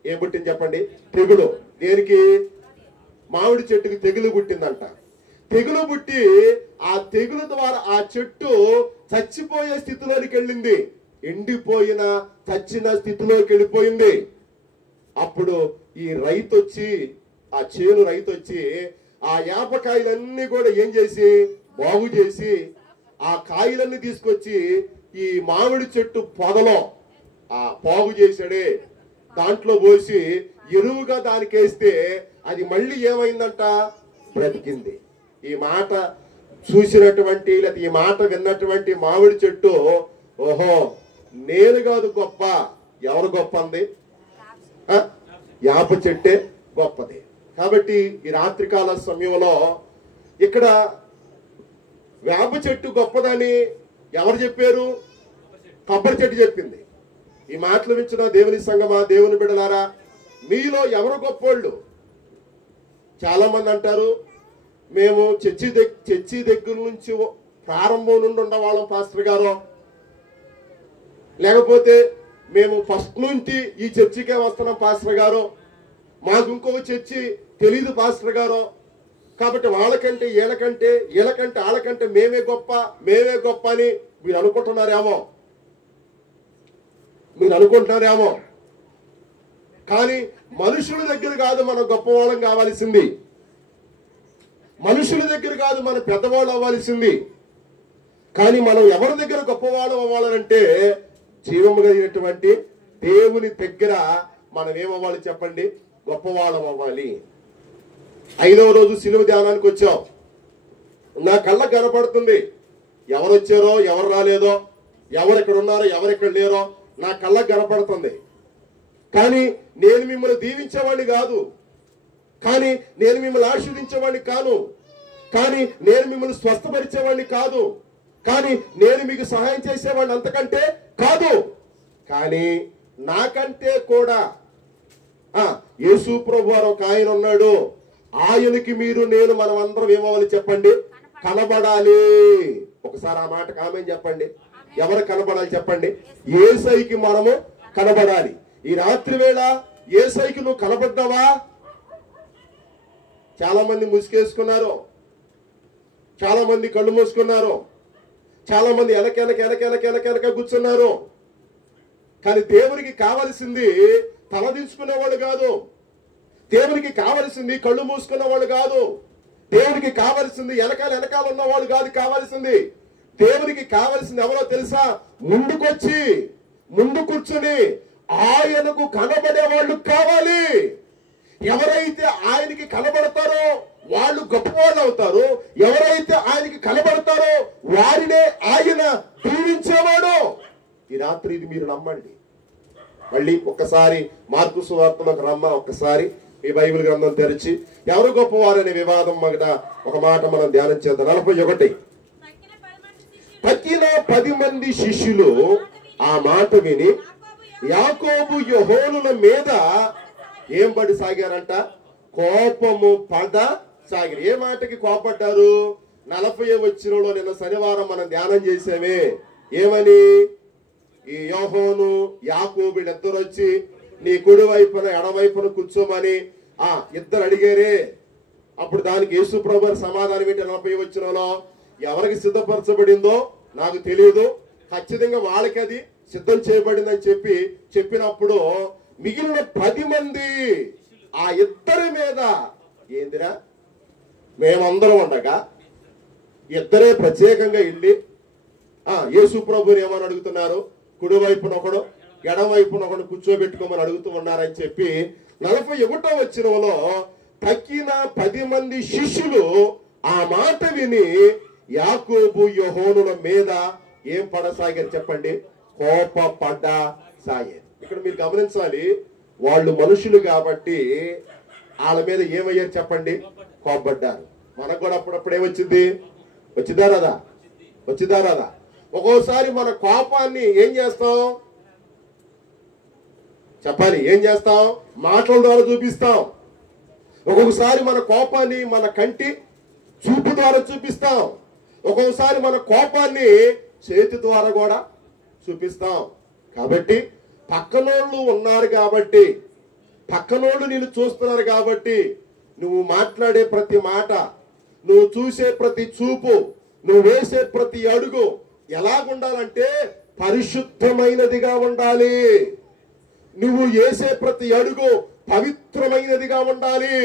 ఏం పుట్టింది చెప్పండి? తెగులు. దేనికి? మామిడి చెట్టుకి తెగులు పుట్టిందంట. తెగులు పుట్టి ఆ తెగులు ద్వారా ఆ చెట్టు చచ్చిపోయే స్థితిలోకి వెళ్ళింది, ఎండిపోయిన చచ్చిన స్థితిలోకి వెళ్ళిపోయింది. అప్పుడు ఈ రైతు వచ్చి, ఆ చేను రైతు వచ్చి ఆ యాపకాయలన్నీ కూడా ఏం చేసి బాగు చేసి ఆ కాయలన్నీ తీసుకొచ్చి ఈ మామిడి చెట్టు పొదలో ఆ బాగు చేశాడే దాంట్లో పోసి ఎరువుగా దానికి వేస్తే అది మళ్ళీ ఏమైందంట? బ్రతికింది. ఈ మాట చూసినటువంటి లేదా ఈ మాట విన్నటువంటి మామిడి చెట్టు, ఓహో నేను కాదు గొప్ప, ఎవరు గొప్ప అంది? యాప చెట్టే గొప్పది. కాబట్టి ఈ రాత్రికాల సమయంలో ఇక్కడ వేప చెట్టు గొప్పదని ఎవరు చెప్పారు? కొబ్బరి చెట్టు చెప్పింది. ఈ మాటలు వించిన దేవుని సంగమా, దేవుని బిడ్డలారా, మీలో ఎవరు గొప్పోళ్ళు? చాలా మంది అంటారు, మేము చర్చి దగ్గర నుంచి ప్రారంభం నుండి ఉండవాళ్ళం పాస్టర్ గారు, లేకపోతే మేము ఫస్ట్ నుంచి ఈ చర్చికే వస్తున్నాం పాస్టర్ గారు, మాకు ఇంకొక చర్చి తెలీదు పాస్టర్ గారు, కాబట్టి వాళ్ళకంటే వీళ్ళకంటే వాళ్ళకంటే మేమే గొప్ప అని మీరు అనుకుంటున్నారేమో. కానీ మనుషుల దగ్గర కాదు మనం గొప్పవాళ్ళం కావాల్సింది, మనుషుల దగ్గర కాదు మనం పెద్దవాళ్ళు అవ్వాల్సింది. కానీ మనం ఎవరి దగ్గర గొప్పవాళ్ళం అవ్వాలంటే జీవము కలిగినటువంటి దేవుని దగ్గర మనం ఏమవ్వాలి చెప్పండి? గొప్పవాళ్ళం అవ్వాలి. 5వ రోజు సిలువ ధ్యానానికి వచ్చాం. నా కళ్ళకు కనపడుతుంది ఎవరు వచ్చారో ఎవరు రాలేదో, ఎవరు ఇక్కడ ఉన్నారో ఎవరు ఇక్కడ లేరో నా కళ్ళకు కనపడుతుంది. కానీ నేను మిమ్మల్ని దీవించేవాడిని కాదు, కానీ నేను మిమ్మల్ని ఆశీర్వదించేవాడిని కాను, కానీ నేను మిమ్మల్ని స్వస్థపరిచేవాడిని కాదు, కానీ నేను మీకు సహాయం చేసేవాడిని అంతకంటే కాదు. కానీ నాకంటే కూడా యేసు ప్రభు వారు ఒక ఆయన ఉన్నాడు, ఆయనకి మీరు నేను మనం అందరం ఏమవ్వాలి చెప్పండి? కనబడాలి. ఒకసారి ఆ మాట కామెంట్ చెప్పండి. ఎవరు కనబడాలి చెప్పండి? యేసయ్యకి మనము కనబడాలి. ఈ రాత్రి వేళ యేసయ్యకి నువ్వు కనబడ్డావా? చాలా మంది ముసుకేసుకున్నారు, చాలా మంది కళ్ళు మూసుకున్నారు, చాలా మంది వెనక కూర్చున్నారు. కానీ దేవునికి కావలసింది తలదించుకునేవాడు కాదు, దేవునికి కావలసింది కళ్ళు మూసుకునేవాడు కాదు, దేవునికి కావలసింది వెనకాల ఉన్నవాడు కాదు. కావలసింది దేవునికి కావలసింది ఎవరో తెలుసా? ముందు కూర్చుని ఆయనకు కనబడే వాళ్ళు కావాలి. ఎవరైతే ఆయనకి కనబడతారో వాళ్ళు గొప్పవాళ్ళు అవుతారు. ఎవరైతే ఆయనకి కనబడతారో వారినే ఆయన దీవించేవాడు. ఈ రాత్రి ఇది మీరు నమ్మండి. మళ్ళీ ఒక్కసారి మార్కు సువార్తలోకి రమ్మ, ఒక్కసారి ఈ బైబిల్ గ్రంథం తెరిచి ఎవరు గొప్పవారనే వివాదం మగట ఒక మాట మనం ధ్యానం చేద్దాం. 41 తక్కిన 10 మంది శిష్యులు ఆ మాట విని యాకోబు యోహానుల మీద ఏం పడి సాగారంట? కోపము పడ సాగిరి. ఏ మాటకి కోపడ్డారు? 40వ వచనంలో నిన్న శనివారం మనం ధ్యానం చేసామే. ఏమని? ఈ యోహాను యాకోబు ఇద్దరు వచ్చి నీ కుడి వైపున ఎడవైపున కూర్చోమని ఇద్దరు అడిగారే. అప్పుడు దానికి యేసు ప్రభువు సమాధానం ఏంటి? 40వ వచనంలో ఎవరికి సిద్ధపరచబడిందో నాకు తెలియదు, ఖచ్చితంగా వాళ్ళకి అది సిద్ధం చేయబడిందని చెప్పినప్పుడు మిగిలిన 10 మంది ఆ ఇద్దరి మీద ఏందిరా మేమందరం ఉండగా ఇద్దరే ప్రత్యేకంగా వెళ్ళి యేసు ప్రభుని ఏమని అడుగుతున్నారు? కుడి వైపున ఒకడు ఎడవైపున ఒకడు కూర్చోబెట్టుకోమని అడుగుతూ ఉన్నారని చెప్పి 41వ వచనంలో తక్కిన 10 మంది శిష్యులు ఆ మాట విని యాకోబు యోహానుల మీద ఏం పడసాగారు చెప్పండి? కోపపడసాగారు. ఇక్కడ మీరు గమనించాలి, వాళ్ళు మనుషులు కాబట్టి వాళ్ళ మీద ఏమయ్యారు చెప్పండి? కోపడ్డారు. మనకు కూడా అప్పుడప్పుడు ఏమొచ్చింది? వచ్చిందా రాదా? ఒక్కోసారి మన కోపాన్ని ఏం చేస్తాం చెప్పాలి? ఏం చేస్తాం? మాటల ద్వారా చూపిస్తాం. ఒక్కొక్కసారి మన కోపాన్ని మన కంటి చూపు ద్వారా చూపిస్తాం. ఒక్కొక్కసారి మన కోపాన్ని చేతి ద్వారా కూడా చూపిస్తాం. కాబట్టి పక్కనోళ్ళు ఉన్నారు కాబట్టి, పక్కనోళ్ళు నిన్ను చూస్తున్నారు కాబట్టి నువ్వు మాట్లాడే ప్రతి మాట, నువ్వు చూసే ప్రతి చూపు, నువ్వు వేసే ప్రతి అడుగు ఎలాగుండాలంటే పరిశుద్ధమైనదిగా ఉండాలి. నువ్వు వేసే ప్రతి అడుగు పవిత్రమైనదిగా ఉండాలి.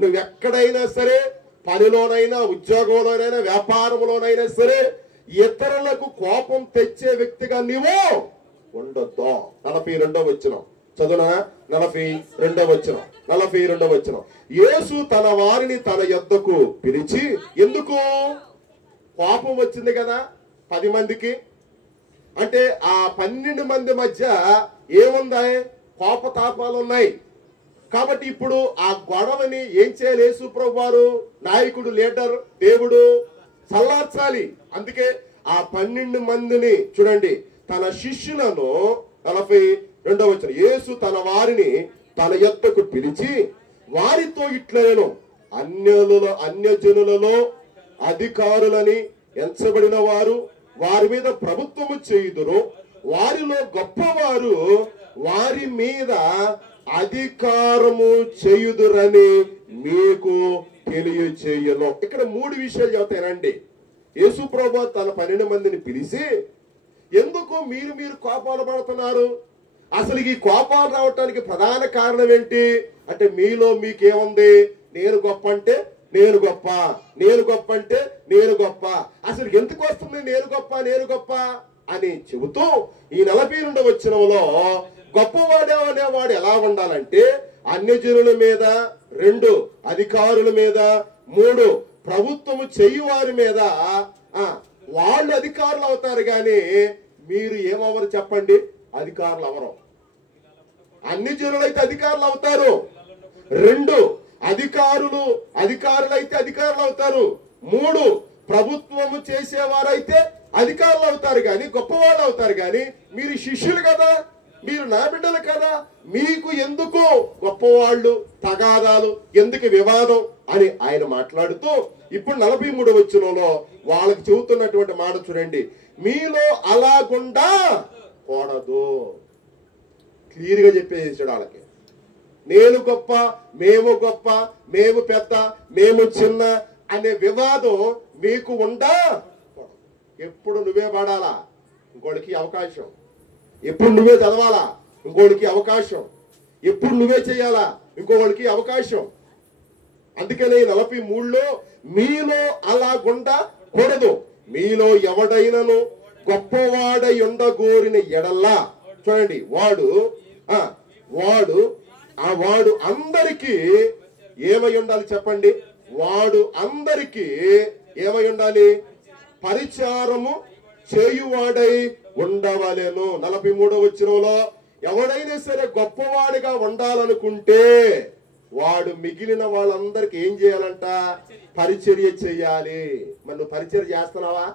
నువ్వు ఎక్కడైనా సరే, పనిలోనైనా, ఉద్యోగంలోనైనా, వ్యాపారంలోనైనా సరే ఇతరులకు కోపం తెచ్చే వ్యక్తిగా నీవు ఉండొద్దు. 42వ వచనం చదువునా? 42వ వచనం. యేసు తన వారిని తన యొద్దకు పిలిచి, ఎందుకు? కోపం వచ్చింది కదా 10 మందికి. అంటే ఆ 12 మంది మధ్య ఏముంది? కోపతాపాలు ఉన్నాయి. కాబట్టి ఇప్పుడు ఆ గొడవని ఏం చేయాలి? యేసు ప్రభు వారు నాయకుడు, లీడర్, దేవుడు చల్లార్చాలి. అందుకే ఆ 12 మందిని చూడండి, తన శిష్యులను 42వ వచనం, యేసు తన వారిని తన యొద్దకు పిలిచి వారితో ఇట్లనేను, అన్యజనులలో అధికారులని ఎంచబడిన వారు వారి మీద ప్రభుత్వము చేయుదురు, వారిలో గొప్పవారు వారి మీద అధికారము చేయుదురని మీకు తెలియచేయను. ఇక్కడ 3 విషయాలు చెబుతానండి. యేసు ప్రభువు తన 12 మందిని పిలిచి, ఎందుకు మీరు కోపాలు పడుతున్నారు? అసలు ఈ కోపాలు రావటానికి ప్రధాన కారణం ఏంటి అంటే, మీలో మీకేముంది? నేను గొప్ప అంటే నేను గొప్ప, నేను గొప్ప అంటే నేను గొప్ప. అసలు ఎందుకు వస్తుంది నేను గొప్ప అని చెబుతూ ఈ 42వ వచనంలో గొప్పవాడు అనేవాడు ఎలా ఉండాలంటే, అన్యజనుల మీద, 2 అధికారుల మీద, 3 ప్రభుత్వము చేయువారి మీద. వాళ్ళు అధికారులు అవుతారు కానీ మీరు ఏమవరు చెప్పండి? అధికారులు అవరు. అన్ని జనులైతే అధికారులు అవుతారు. 2 అధికారులైతే అధికారులు అవుతారు. 3 ప్రభుత్వము చేసేవారైతే అధికారులు అవుతారు కానీ గొప్పవాళ్ళు అవుతారు. కానీ మీరు శిష్యులు కదా, మీరు నా బిడ్డలు కదా, మీకు ఎందుకు గొప్పవాళ్ళు, తగాదాలు, ఎందుకు వివాదం అని ఆయన మాట్లాడుతూ ఇప్పుడు 43వ వచనంలో వాళ్ళకి చెబుతున్నటువంటి మాట చూడండి, మీలో అలాగుండా కూడదు. క్లియర్ గా చెప్పేసాడు వాళ్ళకి. నేను గొప్ప, మేము గొప్ప, మేము పెద్ద, మేము చిన్న అనే వివాదం మీకు ఉందా? ఎప్పుడు నువ్వే పాడాలా, ఇంకోటికి అవకాశం. ఎప్పుడు నువ్వే చదవాలా, ఇంకోటికి అవకాశం. ఎప్పుడు నువ్వే చేయాలా, ఇంకోటికి అవకాశం. అందుకనే 43లో మీలో అలా ఉండకూడదు. మీలో ఎవడైనను గొప్పవాడై ఉండగోరిన ఎడల్లా, చూడండి, వాడు అందరికీ ఏమై ఉండాలి చెప్పండి? వాడు అందరికీ ఏమై ఉండాలి? పరిచారము చేయువాడై ఉండవలెను. 43వ వచనంలో ఎవడైనా సరే గొప్పవాడిగా ఉండాలనుకుంటే వాడు మిగిలిన వాళ్ళందరికీ ఏం చేయాలంట? పరిచర్య చేయాలి. మరి నువ్వు పరిచర్య చేస్తున్నావా?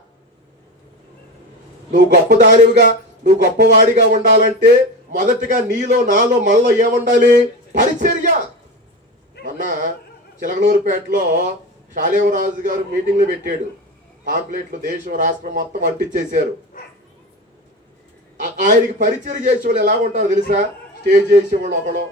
నువ్వు గొప్పదానివిగా, నువ్వు గొప్పవాడిగా ఉండాలంటే మొదటిగా నీలో, నాలో, మనలో ఏముండాలి? పరిచర్య. మొన్న చిలకలూరుపేటలో శాలేమరాజు గారు మీటింగ్లు పెట్టాడు. పాంప్లెట్లు దేశం రాష్ట్రం మొత్తం అంటించేశారు. ఆయనకి పరిచర్య చేసే వాళ్ళు ఎలా ఉంటారు తెలుసా? స్టేజ్ చేసేవాళ్ళు ఒకళ్ళు,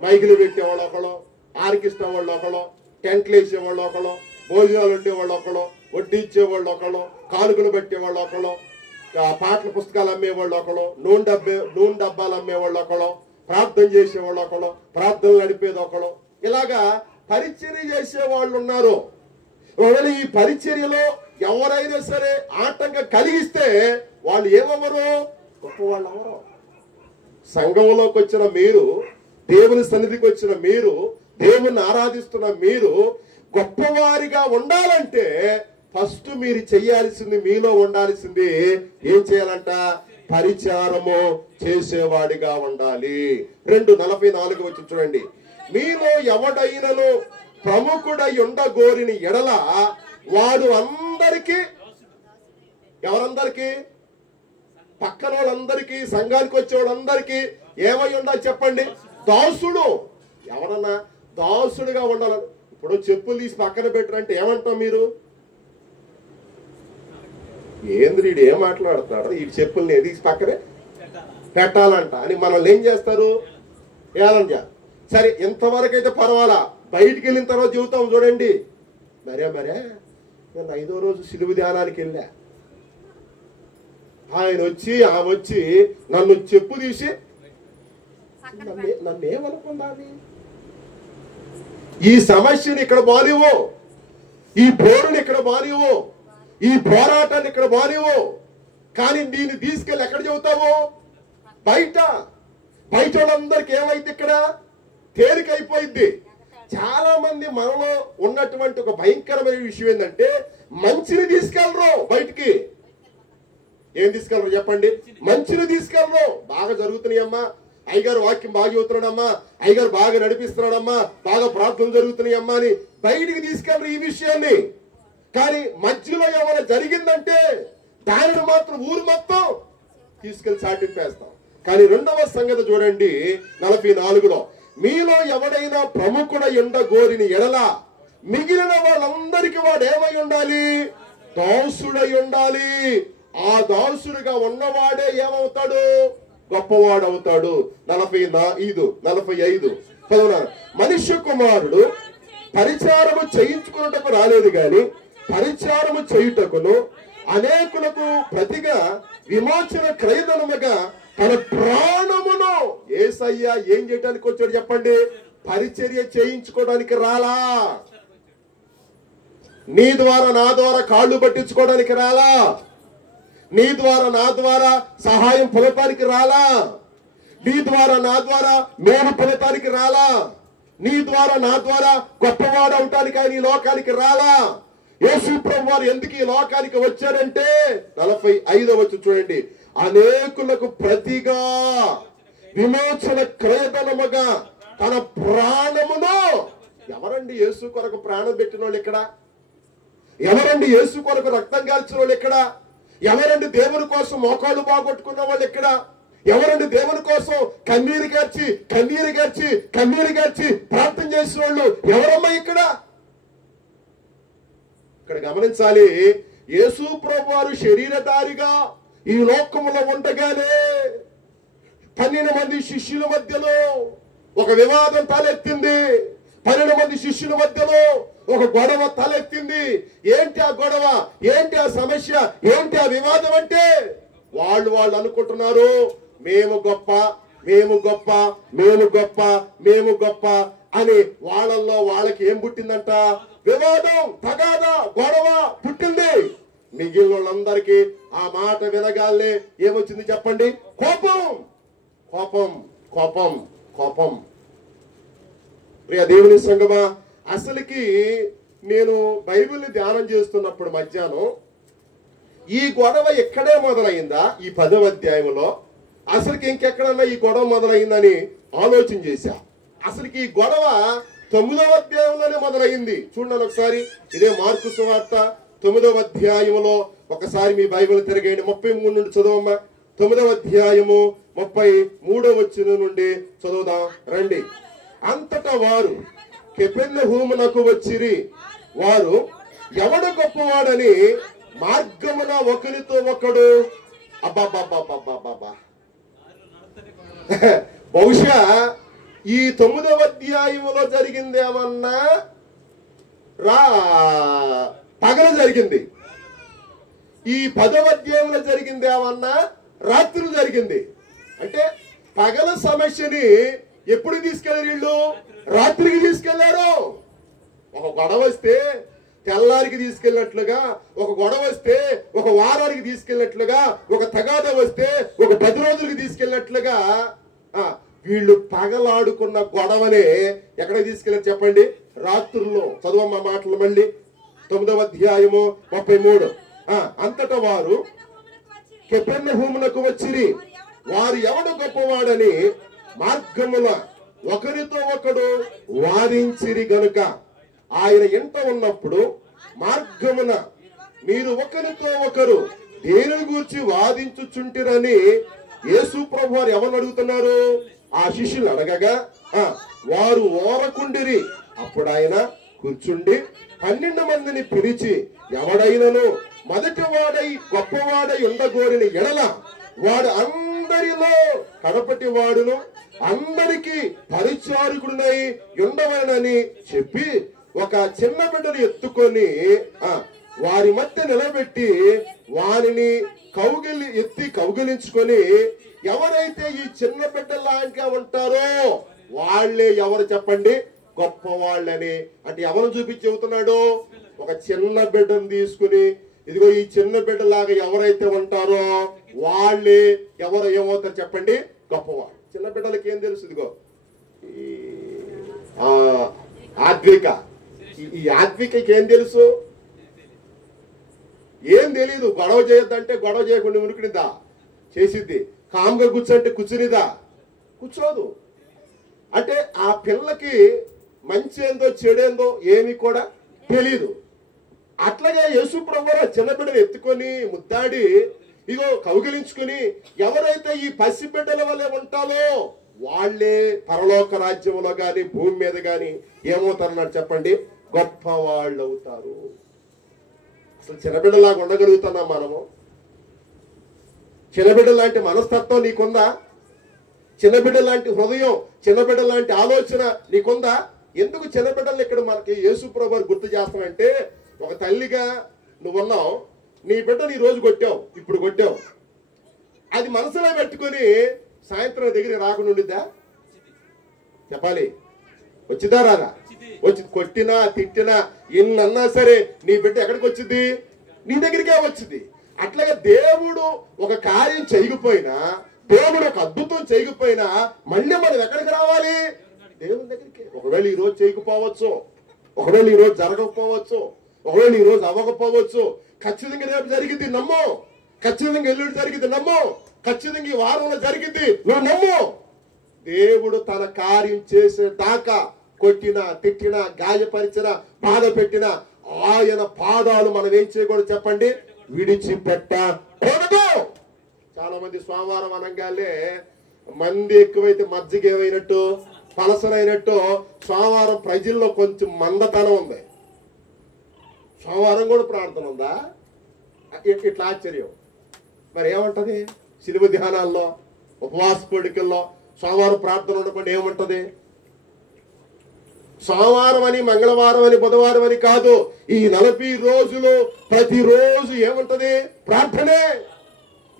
మైకులు పెట్టేవాళ్ళు ఒకళ్ళు, ఆర్కెస్ట్రా వాళ్ళు ఒకళ్ళు, టెంట్లు వేసేవాళ్ళు ఒకళ్ళు, భోజనాలు ఉండేవాళ్ళు ఒకళ్ళు, వడ్డించేవాళ్ళు ఒకళ్ళు, కానుకలు పెట్టేవాళ్ళు ఒకళ్ళు, పాటల పుస్తకాలు అమ్మేవాళ్ళు ఒకళ్ళు, నూనె డబ్బాలు అమ్మేవాళ్ళు ఒకళ్ళు, ప్రార్థన చేసేవాళ్ళు ఒకళ్ళు, ప్రార్థనలు నడిపేది ఒకళ్ళు. ఇలాగా పరిచర్య చేసే వాళ్ళు ఉన్నారు. ఒకవేళ ఈ పరిచర్యలో ఎవరైనా సరే ఆటంకం కలిగిస్తే వాళ్ళు ఏమవ్వరు? గొప్పవాళ్ళు ఎవరు? సంఘంలోకి వచ్చిన మీరు, దేవుని సన్నిధికి వచ్చిన మీరు, దేవుణ్ణి ఆరాధిస్తున్న మీరు గొప్పవారిగా ఉండాలంటే ఫస్ట్ మీరు చెయ్యాల్సింది, మీలో ఉండాల్సింది ఏం చేయాలంట? పరిచారము చేసేవాడిగా ఉండాలి. 2:44 వచ్చి చూడండి. మీలో ఎవడైనను ప్రముఖుడై ఉండగోరిన ఎడల వాడు అందరికీ, ఎవరందరికీ? పక్కన వాళ్ళందరికీ, సంఘానికి వచ్చే వాళ్ళందరికీ ఏమై ఉండాలి చెప్పండి? దాసుడు. ఎవరన్నా దాసుడుగా ఉండాలి. ఇప్పుడు చెప్పులు తీసి పక్కన పెట్టరంటే ఏమంటాం మీరు? ఏంద్ర వీడు ఏం మాట్లాడుతున్నాడు, ఈ చెప్పుల్ని తీసి పక్కనే పెట్టాలంట అని మనల్ని ఏం చేస్తారు? ఏలంజా. సరే, ఇంతవరకు అయితే పర్వాలా. బయటికి వెళ్ళిన తర్వాత చెబుతాం చూడండి. మరే నేను 5వ రోజు సిలువు ధ్యానానికి వెళ్ళా. ఆయన వచ్చి, ఆమె వచ్చి నన్ను చెప్పు తీసి నన్ను ఏమనుకున్నాను? ఈ సమస్యని ఇక్కడ బానివ్వు, ఈ బోరుని ఇక్కడ బానివ్వు, ఈ పోరాటాన్ని ఇక్కడ బానివ్వు. కానీ దీన్ని తీసుకెళ్ళి ఎక్కడ చెబుతావు? బయట వాళ్ళందరికీ ఏమైంది? ఇక్కడ తేలికైపోయింది. చాలా మంది మనలో ఉన్నటువంటి ఒక భయంకరమైన విషయం ఏంటంటే మంచిని తీసుకెళ్ళరు బయటికి. ఏం తీసుకెళ్ళరు చెప్పండి? మంచిని తీసుకెళ్ళరు. బాగా జరుగుతున్నాయమ్మా, అయ్యగారు వాక్యం బాగా చదువుతున్నాడమ్మా, అయ్యగారు బాగా నడిపిస్తున్నాడమ్మా, బాగా ప్రార్థనలు జరుగుతున్నాయమ్మా అని బయటికి తీసుకెళ్ళరు ఈ విషయాన్ని. కానీ మధ్యలో ఏమైనా జరిగిందంటే దానిని మాత్రం ఊరు మొత్తం తీసుకెళ్లి చాటింపేస్తాం. కానీ 2వ సంగతి చూడండి 44లో, మీలో ఎవడైనా ప్రముఖుడై ఉండగోరిన ఎడల మిగిలిన వాళ్ళందరికీ వాడు ఏమై ఉండాలి? దాసుడై ఉండాలి. ఆ దాసుడుగా ఉన్నవాడే ఏమవుతాడు? గొప్పవాడు అవుతాడు. 45 మనుష్య కుమారుడు పరిచారము చేయించుకున్నటకు రాలేదు గాని పరిచారము చేయుటకును అనేకులకు ప్రతిగా విమోచన క్రయధనముగా తన ప్రాణమును యేసయ్య ఏం చేయడానికి వచ్చాడు చెప్పండి? పరిచర్య చేయించుకోవడానికి రాలా. నీ ద్వారా నా ద్వారా కాళ్ళు పట్టించుకోవడానికి రాలా. నీ ద్వారా నా ద్వారా సహాయం పొందటానికి రాలా. నీ ద్వారా నా ద్వారా మేలు పొందటానికి రాలా. నీ ద్వారా నా ద్వారా గొప్పవాడు అవటానికి ఆయన ఈ లోకానికి రాలా. యేసు ప్రభువు వారు ఎందుకు ఈ లోకానికి వచ్చారంటే 45 వచ్చి చూడండి, అనేకులకు ప్రతిగా విమోచన క్రయధనముగా తన ప్రాణమును. ఎవరండి యేసు కొరకు ప్రాణం పెట్టిన వాళ్ళు ఇక్కడ? ఎవరండి యేసు కొరకు రక్తం కాల్చిన వాళ్ళు ఇక్కడ? ఎవరండి దేవుని కోసం మోకాళ్ళు బాగొట్టుకున్న వాళ్ళు ఇక్కడ? ఎవరండి దేవుని కోసం కన్నీరు గార్చి ప్రార్థన చేసిన వాళ్ళు ఎవరమ్మా ఇక్కడ? ఇక్కడ గమనించాలి, యేసు ప్రభువు వారు శరీరధారిగా ఈ లోకములో ఉండగానే 12 మంది శిష్యుల మధ్యలో ఒక వివాదం తలెత్తింది. 12 మంది శిష్యుల మధ్యలో ఒక గొడవ తలెత్తింది. ఏంటి ఆ గొడవ, ఏంటి ఆ సమస్య, ఏంటి ఆ వివాదం అంటే వాళ్ళు అనుకుంటున్నారు మేము గొప్ప, మేము గొప్ప, మేము గొప్ప, మేము గొప్ప అని. వాళ్ళల్లో వాళ్ళకి ఏం పుట్టిందంట? వివాదం, తగాదా, గొడవ పుట్టింది. మిగిలిన వాళ్ళందరికీ ఆ మాట వినగానే ఏమొచ్చింది చెప్పండి? కోపం, కోపం, కోపం, కోపం. ప్రియ దేవుని సంగమా, అసలుకి నేను బైబిల్ని ధ్యానం చేస్తున్నప్పుడు మధ్యాహ్నం ఈ గొడవ ఎక్కడే మొదలైందా? ఈ 10వ అధ్యాయంలో అసలుకి ఇంకెక్కడన్నా ఈ గొడవ మొదలైందని ఆలోచన చేశా. అసలుకి ఈ గొడవ 9వ అధ్యాయంలోనే మొదలైంది. చూడండి ఒకసారి, ఇదే మార్కు సువార్త 9వ అధ్యాయంలో ఒకసారి మీ బైబిల్ తిరగండి. 33 నుండి చదవమ్మా. 9వ అధ్యాయము 33వ వచనం నుండి చదువుదాం రండి. అంతటా వారు కెపెర్నహూమునకు వచ్చిరి. వారు ఎవడు గొప్పవాడని మార్గమున ఒకరితో ఒకడు అబ్బాబ్బాబ్బాబ్బాబ్బా. బహుశా ఈ 9వ అధ్యాయంలో జరిగింది ఏమన్నా పగలు జరిగింది. ఈ 10వ అధ్యాయంలో జరిగింది ఏమన్నా రాత్రులు జరిగింది. అంటే పగల సమస్యని ఎప్పుడు తీసుకెళ్లారు వీళ్ళు? రాత్రికి తీసుకెళ్లారు. ఒక గొడవ వస్తే తెల్లారికి తీసుకెళ్ళినట్లుగా, ఒక గొడవ వస్తే ఒక వారానికి తీసుకెళ్ళినట్లుగా, ఒక తగాదా వస్తే ఒక 10 రోజులకి తీసుకెళ్ళినట్లుగా వీళ్ళు పగలాడుకున్న గొడవనే ఎక్కడికి తీసుకెళ్లారు చెప్పండి? రాత్రుల్లో. చదువమ్మ మాటలు మళ్ళీ 9వ అధ్యాయము 33. అంతటా వారు కెపెర్నహూమునకు వచ్చిరి. వారు ఎవడు గొప్పవాడని మార్గముల ఒకరితో ఒకడు వాదించిరి గనుక ఆయన ఎంట ఉన్నప్పుడు మార్గమున మీరు ఒకరితో ఒకరు దేనిని గూర్చి వాదించుచుంటిరని యేసు ప్రభు వారు ఎవరు అడుగుతున్నారు? ఆ శిష్యులు అడగగా వారు ఓరకుండిరి. అప్పుడు ఆయన కూర్చుండి 12 మందిని పిలిచి, ఎవడైనను మొదటి వాడై గొప్పవాడై ఉండగోరిన ఎడల వాడు అందరిలో కడపటి వాడును, అందరికీ పరిచారకుడునై ఉండవలనని చెప్పి ఒక చిన్న బిడ్డను ఎత్తుకొని వారి మధ్య నిలబెట్టి వారిని కౌగిలించుకొని ఎవరైతే ఈ చిన్న బిడ్డ లాంటిగా ఉంటారో వాళ్ళే ఎవరు చెప్పండి? గొప్ప వాళ్ళని. అంటే ఎవరు చూపించి చెబుతున్నాడు? ఒక చిన్న బిడ్డను తీసుకుని, ఇదిగో ఈ చిన్న బిడ్డలాగా ఎవరైతే ఉంటారో వాళ్ళే ఎవరు ఏమవుతారు చెప్పండి? గొప్పవాళ్ళు. చిన్న బిడ్డలకి ఏం తెలుసు? ఇదిగో ఆద్విక, ఈ ఆద్వికకి ఏం తెలుసు? ఏం తెలీదు. గొడవ చేయొద్దంటే గొడవ చేయకుండా ఉనికినిదా చేసిద్ది. కామ్గా కూర్చోంటే కూర్చునిదా? కూర్చోదు. అంటే ఆ పిల్లకి మంచి ఏందో చెడేందో ఏమి కూడా తెలీదు. అట్లాగే యేసు ప్రభువు చిన్న బిడ్డను ఎత్తుకొని ముద్దాడి ఇగో కౌగిలించుకుని ఎవరైతే ఈ పసి బిడ్డల వల్లే ఉంటారో వాళ్ళే పరలోక రాజ్యంలో గాని భూమి మీద గాని ఏమవుతారన్నారు చెప్పండి? గొప్ప వాళ్ళు అవుతారు. అసలు చిన్నబిడ్డలాగా ఉండగలుగుతున్నాం మనము? చిన్నబిడ్డ లాంటి మనస్తత్వం నీకుందా? చిన్నబిడ్డ లాంటి హృదయం, చిన్నబిడ్డ లాంటి ఆలోచన నీకుందా? ఎందుకు చిన్నబిడ్డలు ఇక్కడ మనకి యేసు ప్రభువు గుర్తు చేస్తానంటే, ఒక తల్లిగా నువ్వున్నావు, నీ బిడ్డని ఈ రోజు కొట్టావు, ఇప్పుడు కొట్టావు, అది మనసులో పెట్టుకొని సాయంత్రం దగ్గర రాకుండా ఉండిద్దా? చెప్పాలి. వచ్చిందా రాదా? వచ్చి కొట్టినా తిట్టినా ఎన్నన్నా సరే నీ బిడ్డ ఎక్కడికి వచ్చింది? నీ దగ్గరికే వచ్చింది. అట్లాగే దేవుడు ఒక కార్యం చేయకపోయినా, దేవుడు ఒక అద్భుతం చేయకపోయినా మళ్ళీ మనం ఎక్కడికి రావాలి? దేవుని దగ్గరికి. ఒకవేళ ఈ రోజు చేయకపోవచ్చు, ఒకవేళ ఈ రోజు జరగకపోవచ్చు, ఒకవేళ ఈ రోజు అవ్వకపోవచ్చు, ఖచ్చితంగా రేపు జరిగింది నమ్ము, ఖచ్చితంగా ఎల్లుండి జరిగింది నమ్ము, ఖచ్చితంగా ఈ వారంలో జరిగింది నువ్వు నమ్ము. దేవుడు తన కార్యం చేసే దాకా కొట్టినా తిట్టినా గాయపరిచినా బాధ పెట్టినా ఆయన పాదాలు మనం ఏం చేయకూడదు చెప్పండి? విడిచిపెట్టకూడదు. చాలా మంది సోమవారం అనగానే మంది ఎక్కువైతే మజ్జిగ ఏమైనట్టు పలసనైనట్టు సోమవారం ప్రజల్లో కొంచెం మందతనం ఉంది. సోమవారం కూడా ప్రార్థన ఉందా? ఇట్లా ఆశ్చర్యం. మరి ఏమంటది? శిలువ ధ్యానాల్లో ఉపవాస కోడికల్లో సోమవారం ప్రార్థన ఉండకుండా ఏముంటది? సోమవారం అని, మంగళవారం అని, బుధవారం అని కాదు. ఈ 40 రోజులు ప్రతిరోజు ఏముంటది? ప్రార్థనే.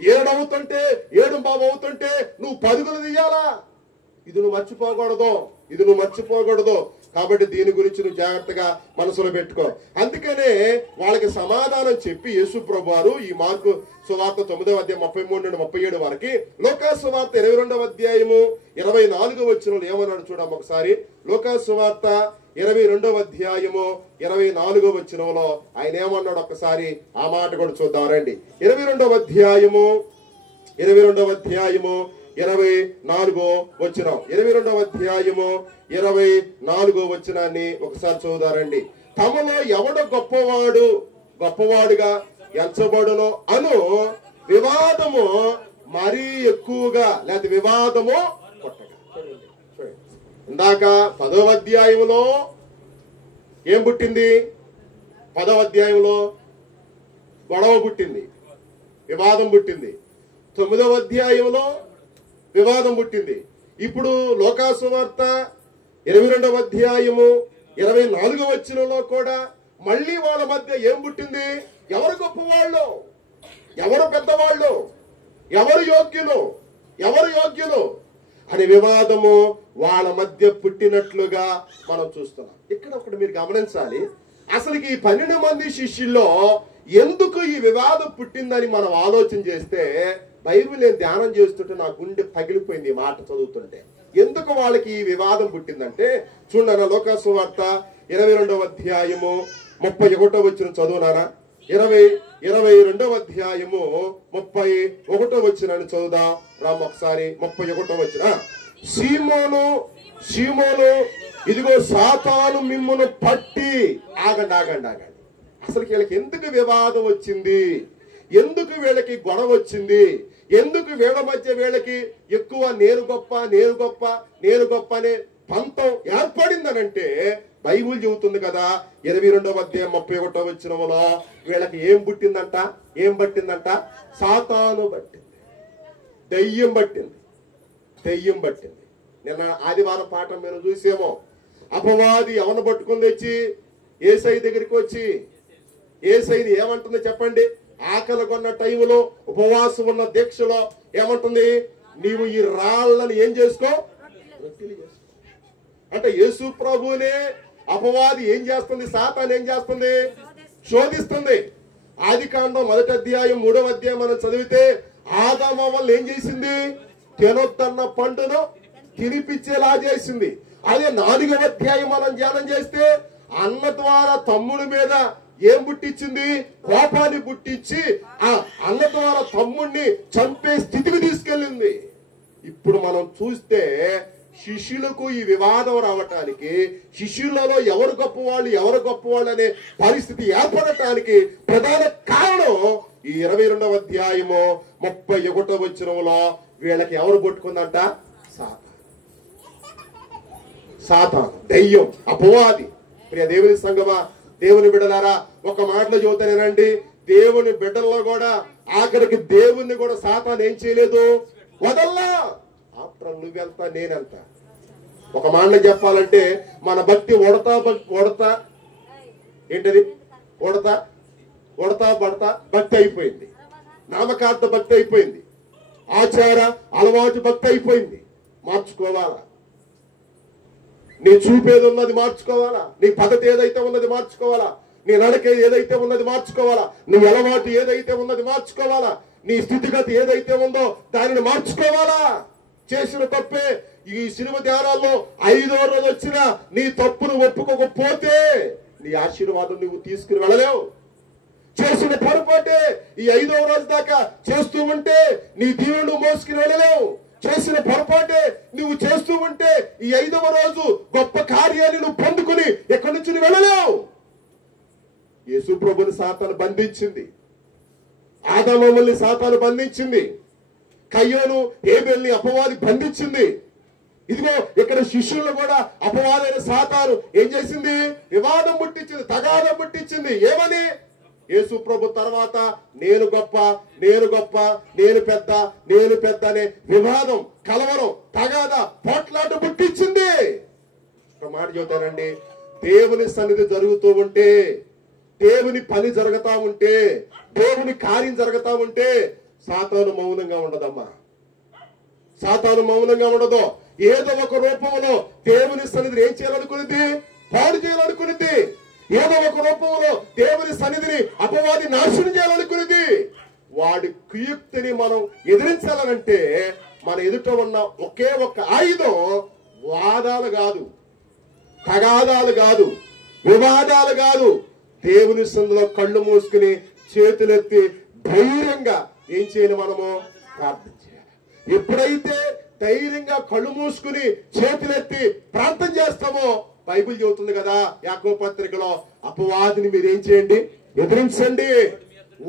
7 అవుతుంటే 7:15 అవుతుంటే నువ్వు పరుగులు తీయాలా. ఇది నువ్వు మర్చిపోకూడదు. కాబట్టి దీని గురించి నువ్వు జాగ్రత్తగా మనసులో పెట్టుకో. అందుకనే వాళ్ళకి సమాధానం చెప్పి యేసు ప్రభువారు ఈ మార్కు సువార్త 9వ అధ్యాయం 33 నుండి 37 వరకు, లోకా సువార్త 22వ అధ్యాయము 24వ వచనంలో ఏమన్నాడు చూడమ్మ ఒకసారి. లోకా సువార్త 22వ అధ్యాయము 24వ వచనంలో ఆయన ఏమన్నాడు ఒక్కసారి ఆ మాట కూడా చూద్దాం రండి. 22వ అధ్యాయము 24వ వచనం, 22వ అధ్యాయము 24వ వచనాన్ని ఒకసారి చదువుదారండి. తమలో ఎవడు గొప్పవాడుగా ఎంచబడునో అను వివాదము మరీ ఎక్కువగా, లేకపోతే వివాదము కొట్టగా. ఇందాక 10వ అధ్యాయంలో ఏం పుట్టింది? 10వ అధ్యాయంలో గొడవ పుట్టింది, వివాదం పుట్టింది. 9వ అధ్యాయంలో వివాదం పుట్టింది. ఇప్పుడు లోకా సువార్త 22వ అధ్యాయము 24వ వచనంలో కూడా మళ్ళీ వాళ్ళ మధ్య ఏం పుట్టింది? ఎవరు గొప్పవాళ్ళు, ఎవరు పెద్దవాళ్ళు, ఎవరు యోగ్యులు అనే వివాదము వాళ్ళ మధ్య పుట్టినట్లుగా మనం చూస్తున్నాం. ఇక్కడ ఒకటి మీరు గమనించాలి. అసలుకి ఈ 12 మంది శిష్యుల్లో ఎందుకు ఈ వివాదం పుట్టిందని మనం ఆలోచన చేస్తే, బైబిల్ నేను ధ్యానం చేస్తుంటే నా గుండె పగిలిపోయింది ఈ మాట చదువుతుంటే. ఎందుకు వాళ్ళకి ఈ వివాదం పుట్టిందంటే చూడనా, లోకా సువార్త 22వ అధ్యాయము 31వ వచనం చదువునారా. 22వ అధ్యాయము 31వ వచనాన్ని చదువుదాం రామ్ ఒకసారి. 31వ వచనం, సీమోను ఇదిగో సాతాను మిమ్మును పట్టి. ఆగండి. అసలు వీళ్ళకి ఎందుకు వివాదం వచ్చింది? ఎందుకు వీళ్ళకి గొడవ వచ్చింది? ఎందుకు వీళ్ళ మధ్య వీళ్ళకి ఎక్కువ నేను గొప్ప అనే పంతం ఏర్పడిందనంటే బైబిల్ చెబుతుంది కదా 22వ అధ్యాయం 31వ వచనంలో వీళ్ళకి ఏం పట్టిందంట? సాతాను పట్టింది, దెయ్యం పట్టింది. నిన్న ఆదివారం పాఠం మేము చూసేమో. అపవాది ఎవరిని పట్టుకుని తెచ్చి యేసయ్య దగ్గరికి వచ్చి యేసయ్యని ఏమంటుంది చెప్పండి? ఆకలి కొన్న టైంలో, ఉపవాసం ఉన్న దీక్షలో ఏమంటుంది? నీవు ఈ రాళ్ళని ఏం చేసుకో, రొట్టెలు చేసుకో అంటే యేసు ప్రభునే అపవాది ఏం చేస్తుంది? సాతాను ఏం చేస్తుంది? శోధిస్తుంది. ఆదికాండం 1వ అధ్యాయం 3వ అధ్యాయం మనం చదివితే ఆదాము వల్ల ఏం చేసింది? తినొద్దన్న పండును తినిపించేలా చేసింది. అదే 4వ అధ్యాయం మనం ధ్యానం చేస్తే అన్న ద్వారా తమ్ముడి మీద ఏం పుట్టించింది? కోపాన్ని పుట్టించి ఆ అన్న ద్వారా తమ్ముడిని చంపే స్థితికి తీసుకెళ్ళింది. ఇప్పుడు మనం చూస్తే శిష్యులకు ఈ వివాదం రావటానికి, శిష్యులలో ఎవరు గొప్పవాళ్ళు అనే పరిస్థితి ఏర్పడటానికి ప్రధాన కారణం ఈ 22వ అధ్యాయము 31వ వచనంలో వీళ్ళకి ఎవరు పట్టుకుందంట? సాతాను, దెయ్యం, అపవాది. ప్రియ దేవుని సంగమా, దేవుని బిడ్డలారా, ఒక మాటలో చెబుతానేనండి, దేవుని బిడ్డల్లో కూడా ఆఖరికి దేవుణ్ణి కూడా సాతాను ఏం చేయలేదు, వదల్లా. ఆఫ్టర్ నువ్వెంత నేనెంత. ఒక మాటలో చెప్పాలంటే మన భక్తి ఏంటది? ఉడతా భక్తి అయిపోయింది, నామకార్థ భక్తి అయిపోయింది, ఆచార అలవాటు భక్తి అయిపోయింది. మార్చుకోవాలా? నీ చూపేది ఉన్నది మార్చుకోవాలా? నీ పద్ధతి ఏదైతే ఉన్నది మార్చుకోవాలా? నీ నడక ఏదైతే ఉన్నది మార్చుకోవాలా? నీ అలవాటు ఏదైతే ఉన్నది మార్చుకోవాలా? నీ స్థితిగతి ఏదైతే ఉందో దానిని మార్చుకోవాలా? చేసిన తప్పే ఈ సినిమా ధ్యానాల్లో 5వ రోజు వచ్చినా నీ తప్పును ఒప్పుకోకపోతే నీ ఆశీర్వాదం నువ్వు తీసుకుని వెళ్ళలేవు. చేసిన పొరపాటే ఈ 5వ రోజు దాకా చేస్తూ ఉంటే నీ దీవెను మోసుకుని వెళ్ళలేవు. చేసిన పొరపాటే నువ్వు చేస్తూ ఉంటే ఈ 5వ రోజు గొప్ప కార్యాన్ని నువ్వు పొందుకుని ఎక్కడి నుంచి నువ్వు వెళ్ళలేవు. యేసు ప్రభుని సాతాను బంధించింది, ఆదాముని సాతాను బంధించింది, కయ్యోను హేబెల్ని అపవాది బంధించింది. ఇదిగో ఇక్కడ శిష్యులను కూడా అపవాదైన సాతాను ఏం చేసింది? వివాదం పుట్టించింది, తగాదం పుట్టించింది. ఏమని? యేసు ప్రభు తర్వాత నేను గొప్ప, నేను పెద్ద అనే వివాదం, కలవరం, తగాద, పోట్లాట పుట్టించింది. ఒక మాట చెబుతానండి, దేవుని సన్నిధి జరుగుతూ ఉంటే, దేవుని పని జరుగుతా ఉంటే, దేవుని కార్యం జరుగుతా ఉంటే సాతాను మౌనంగా ఉండదమ్మా. సాతాను మౌనంగా ఉండదు. ఏదో ఒక రూపంలో దేవుని సన్నిధిని ఏం చేయాలనుకునింది? పాడు చేయాలనుకునింది. ఏదో ఒక రూపంలో దేవుని సన్నిధిని అపవాది నాశనం చేయాలనుకునింది. వాడి కుయుక్తిని మనం ఎదిరించాలనంటే మన ఎదుట ఉన్న ఒకే ఒక్క ఆయుధం వాదాలు కాదు, తగాదాలు కాదు, వివాదాలు కాదు. దేవుని సన్నిధిలో కళ్ళు మూసుకుని చేతులెత్తి ధైర్యంగా ఏం చేయాలి? మనము ప్రార్థన చేయాలి. ఎప్పుడైతే ధైర్యంగా కళ్ళు మూసుకుని చేతులెత్తి ప్రార్థన చేస్తామో, బైబిల్ చెబుతుంది కదా యాకోబు పత్రికలో, అపవాదిని మీరు ఏం చేయండి? ఎదిరించండి,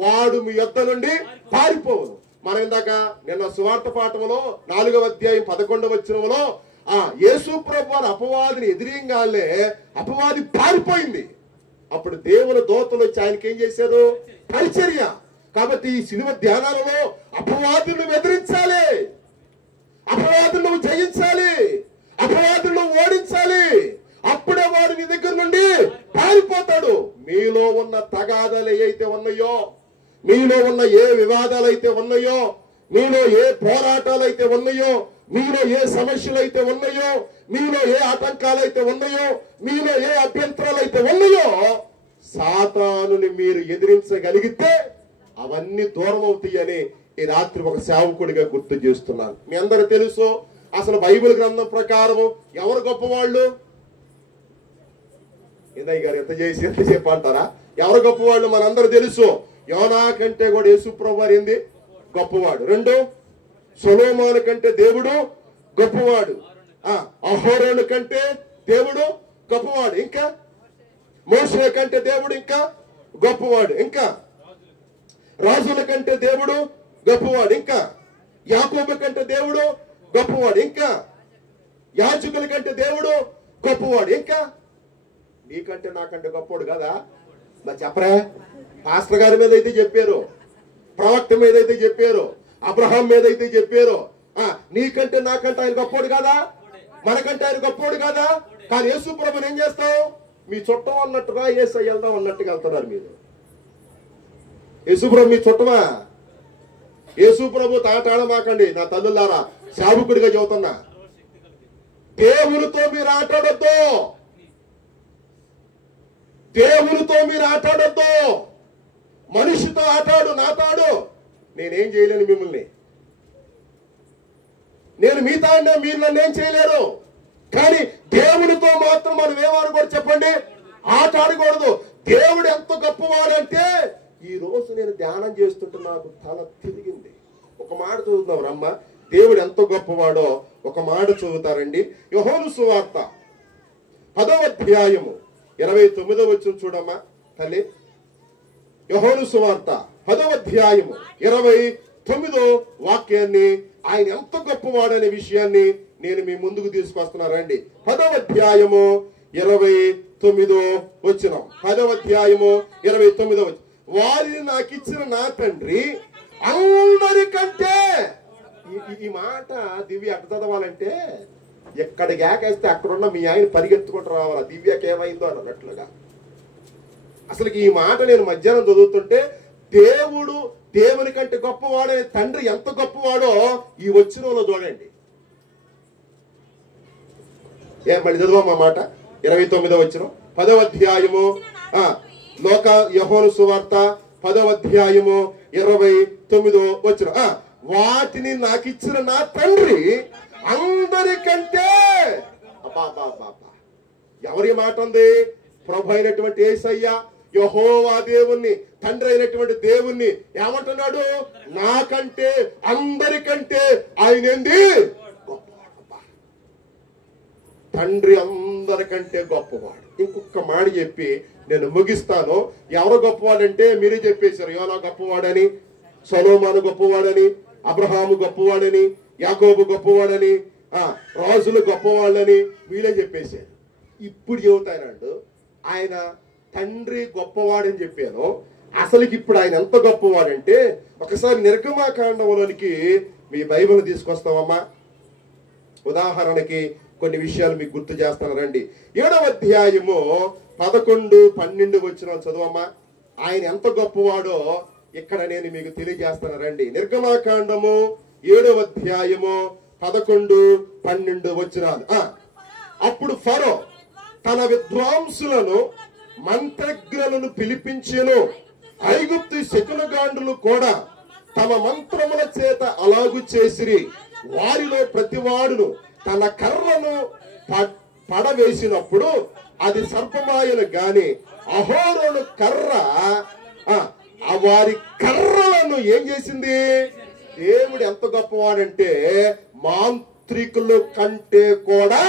వాడు మీ యొద్ద నుండి పారిపోవును. మనం ఇందాక నిన్న సువార్త పాఠంలో 4వ అధ్యాయం 11వ వచనంలో యేసు ప్రభువు వారు అపవాదిని ఎదిరింగాలే అపవాది పారిపోయింది. అప్పుడు దేవుని దూతలు వచ్చి ఆయనకి ఏం చేశారు? పరిచర్య. కాబట్టి ఈ సిలువ ధ్యానాలలో అపవాదిని నువ్వు ఎదిరించాలి, అపవాదిని నువ్వు జయించాలి, అపవాదిని నువ్వు ఓడించాలి. అప్పుడే వాడు నీ దగ్గర నుండి పారిపోతాడు. మీలో ఉన్న తగాదాలు ఏవైతే ఉన్నాయో, మీలో ఉన్న ఏ వివాదాలు అయితే ఉన్నాయో, మీలో ఏ పోరాటాలు అయితే ఉన్నాయో, మీలో ఏ సమస్యలు అయితే ఉన్నాయో, మీలో ఏ ఆటంకాలు అయితే ఉన్నాయో, మీలో ఏ అభ్యంతరాలు అయితే ఉన్నాయో, సాతానుని మీరు ఎదిరించగలిగితే అవన్నీ దూరం అవుతాయని ఈ రాత్రి ఒక సేవకుడిగా గుర్తు చేస్తున్నాను. మీ అందరూ తెలుసు, అసలు బైబిల్ గ్రంథం ప్రకారం ఎవరు గొప్పవాళ్ళు? ఇందయ్య గారు ఎంతసేపు అంటారా? ఎవరు గొప్పవాళ్ళు మనందరూ తెలుసు. యోనా కంటే కూడా యేసు ప్రభువు వారు ఏంది? గొప్పవాడు. 2 సొలొమోను కంటే దేవుడు గొప్పవాడు. అహరోను కంటే దేవుడు గొప్పవాడు. ఇంకా మోషే కంటే దేవుడు ఇంకా గొప్పవాడు. ఇంకా రాజుల కంటే దేవుడు గొప్పవాడు. ఇంకా యాకోబు కంటే దేవుడు గొప్పవాడు. ఇంకా యాజకుల కంటే దేవుడు గొప్పవాడు. ఇంకా నీకంటే నాకంటే గొప్పవాడు కదా. మరి చెప్పరా? పాస్టర్ గారి మీద అయితే చెప్పారు, ప్రవక్త మీద అయితే చెప్పారు, అబ్రహాం మీద అయితే చెప్పారు. నీకంటే నాకంటే ఆయన గొప్పవాడు కదా, మనకంటే ఆయన గొప్పవాడు కదా. కానీ యేసు ప్రభుని ఏం చేస్తావు? మీ చుట్టం అన్నట్టుగా యేసయ్య వెళ్దాం అన్నట్టుగా వెళ్తున్నారు మీరు. యేసు ప్రభు మీ చుట్టమా? యేసు ప్రభు తాటాడమాకండి నా తల్లులారా, సేవకుడిగా చెబుతున్నా. దేవునితో మీరు ఆటాడొద్దు, దేవునితో మీరు ఆటాడొద్దు. మనిషితో ఆటాడు, నాతాడు. నేనేం చేయలేను మిమ్మల్ని, నేను మీతో అన్నా మీరు నన్ను ఏం చేయలేరు. కానీ దేవునితో మాత్రం మనం ఏమనుకోరు చెప్పండి? ఆటాడకూడదు. దేవుడు ఎంత గొప్పవాడంటే ఈ రోజు నేను ధ్యానం చేస్తుంటే నాకు తల తిరిగింది. ఒక మాట చదువుతాం రమ్మ, దేవుడు ఎంత గొప్పవాడో ఒక మాట చదువుతారండి. యోహాను సువార్త 10వ అధ్యాయము 29వ వచనం చూడమ్మా తల్లి. యోహాను సువార్త 10వ అధ్యాయము 29వ వాక్యాన్ని, ఆయన ఎంత గొప్పవాడనే విషయాన్ని నేను మీ ముందుకు తీసుకొస్తున్నానండి. 10వ అధ్యాయము 29వ వచనం. 10వ అధ్యాయము 29వ వచనం. వారిని నాకు ఇచ్చిన నా తండ్రి అందరికంటే, ఈ మాట దివ్య అట్ట చదవాలంటే ఎక్కడికి ఏకేస్తే అక్కడున్న మీ ఆయన పరిగెత్తుకుంటూ రావాలా, దివ్యకి ఏమైందో అని అన్నట్లుగా. అసలు ఈ మాట నేను మధ్యాహ్నం చదువుతుంటే దేవుడు దేవుని కంటే గొప్పవాడనే తండ్రి ఎంత గొప్పవాడో ఈ వచనంలో చూడండి. మళ్ళీ చదువమ్మా మాట. 29వ వచనం 10వ అధ్యాయము యోహాను సువార్త 10వ అధ్యాయము 29వ వచనం. వాటిని నాకు ఇచ్చిన నా తండ్రి అందరికంటే, ఎవరి మాట ఉంది? ప్రభు అయినటువంటి యేసయ్య, యెహోవా దేవుణ్ణి, తండ్రి అయినటువంటి దేవుణ్ణి ఏమంటున్నాడు? నాకంటే అందరికంటే ఆయన ఏంది? గొప్పవాడు. తండ్రి అందరికంటే గొప్పవాడు. ఇంకొక మాట చెప్పి నేను ముగిస్తాను. ఎవరు గొప్పవాడంటే మీరే చెప్పేశారు. యోనా గొప్పవాడని, సొలొమోను గొప్పవాడని, అబ్రహాము గొప్పవాడని, యాకోబు గొప్పవాడని, రాజులు గొప్పవాళ్ళని మీరే చెప్పేశారు. ఇప్పుడు చెబుతానండు ఆయన తండ్రి గొప్పవాడని చెప్పాను. అసలుకి ఇప్పుడు ఆయన ఎంత గొప్పవాడంటే ఒకసారి నిర్గమాకాండంలోనికి మీ బైబిల్ తీసుకొస్తామమ్మా. ఉదాహరణకి కొన్ని విషయాలు మీకు గుర్తు చేస్తాను రండి. 7వ అధ్యాయము 11, 12 వచనం చదువమ్మా. ఆయన ఎంత గొప్పవాడో ఇక్కడ నేను మీకు తెలియజేస్తాను రండి. నిర్గమాకాండము 7వ అధ్యాయము 11, 12 వచనాలు. అప్పుడు ఫరో తన విద్వాంసులను మంత్రజ్ఞులను పిలిపించెను. ఐగుప్తు శకునగాండులు కూడా తమ మంత్రముల చేత అలాగు చేసిరి. వారిలో ప్రతివాడును తన కర్రను పడవేసినప్పుడు అది సర్పమాయను గాని అహోరోను కర్ర వారి కర్రలను ఏం చేసింది? దేవుడు ఎంత గొప్పవాడంటే మాంత్రికుల కంటే కూడా.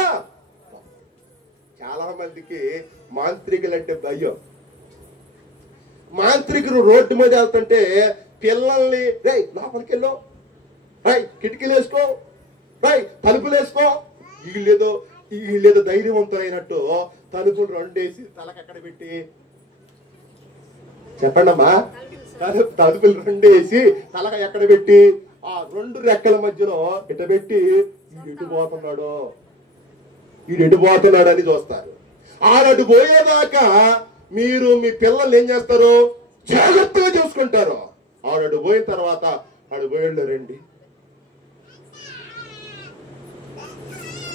చాలా మందికి మాంత్రికులు అంటే భయం. మాంత్రికులు రోడ్డు మీద వెళ్తుంటే పిల్లల్ని రై లోపలికి వెళ్ళు, రై కిటికీలు వేసుకో, రై తలుపులు వేసుకో, వీళ్ళేదో ధైర్యవంతులైనట్టు తలుపులు రెండేసి తలకక్కడ పెట్టి, చెప్పండమ్మా, తలుపులు రెండేసి తలక ఎక్కడ పెట్టి ఆ 2 రెక్కల మధ్యలో ఇట పెట్టి ఈడు పోతున్నాడు అని చూస్తారు. ఆడటు పోయేదాకా మీరు మీ పిల్లల్ని ఏం చేస్తారు? జాగ్రత్తగా చూసుకుంటారు. ఆడటు పోయిన తర్వాత ఆడు పోయేళ్ళు రండి.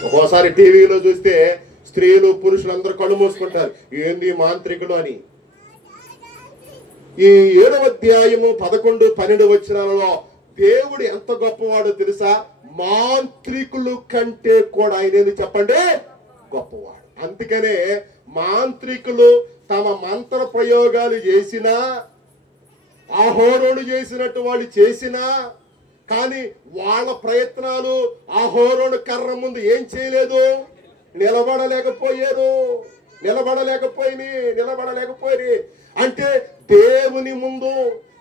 ఒక్కోసారి టీవీలో చూస్తే స్త్రీలు పురుషులు అందరూ కళ్ళు మూసుకుంటారు, ఏంది మాంత్రికులు అని. ఈ 7వ అధ్యాయము 11, 12 వచనాలలో దేవుడు ఎంత గొప్పవాడో తెలుసా? మాంత్రికులు కంటే కూడా ఆయన చెప్పండి గొప్పవాడు. అందుకనే మాంత్రికులు తమ మంత్ర ప్రయోగాలు చేసినా, అహోరోను చేసినట్టు వాళ్ళు చేసినా, కానీ వాళ్ళ ప్రయత్నాలు అహోరోను కర్ర ముందు ఏం చేయలేదు, నిలబడలేకపోయి అంటే దేవుని ముందు,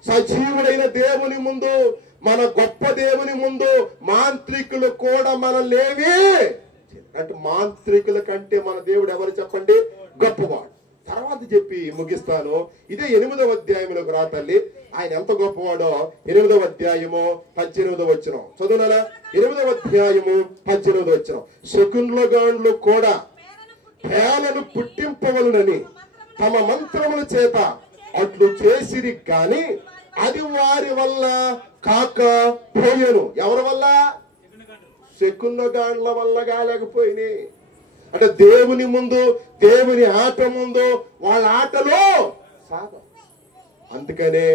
సజీవుడైన దేవుని ముందు, మన గొప్ప దేవుని ముందు మాంత్రికులు కూడా మనల్నేవి అంటే మాంత్రికుల కంటే మన దేవుడు ఎవరు చెప్పండి? గొప్పవాడు. తర్వాత చెప్పి ముగిస్తాను. ఇదే 8వ అధ్యాయంలోకి రా తల్లి. ఆయన ఎంత గొప్పవాడో 8వ అధ్యాయము 18వ వచనం చదువునా. 8వ అధ్యాయము 18వ వచనం. శకునులగాండ్లు కూడా పేలను పుట్టింపవలనని తమ మంత్రముల చేత అట్లు చేసిరి గాని అది వారి వల్ల కాకపోయెను. ఎవరి వల్ల? శకునగాండ్ల వల్ల కాలేకపోయినాయి. అంటే దేవుని ముందు, దేవుని ఆట ముందు వాళ్ళ ఆటలో సాగం. అందుకనే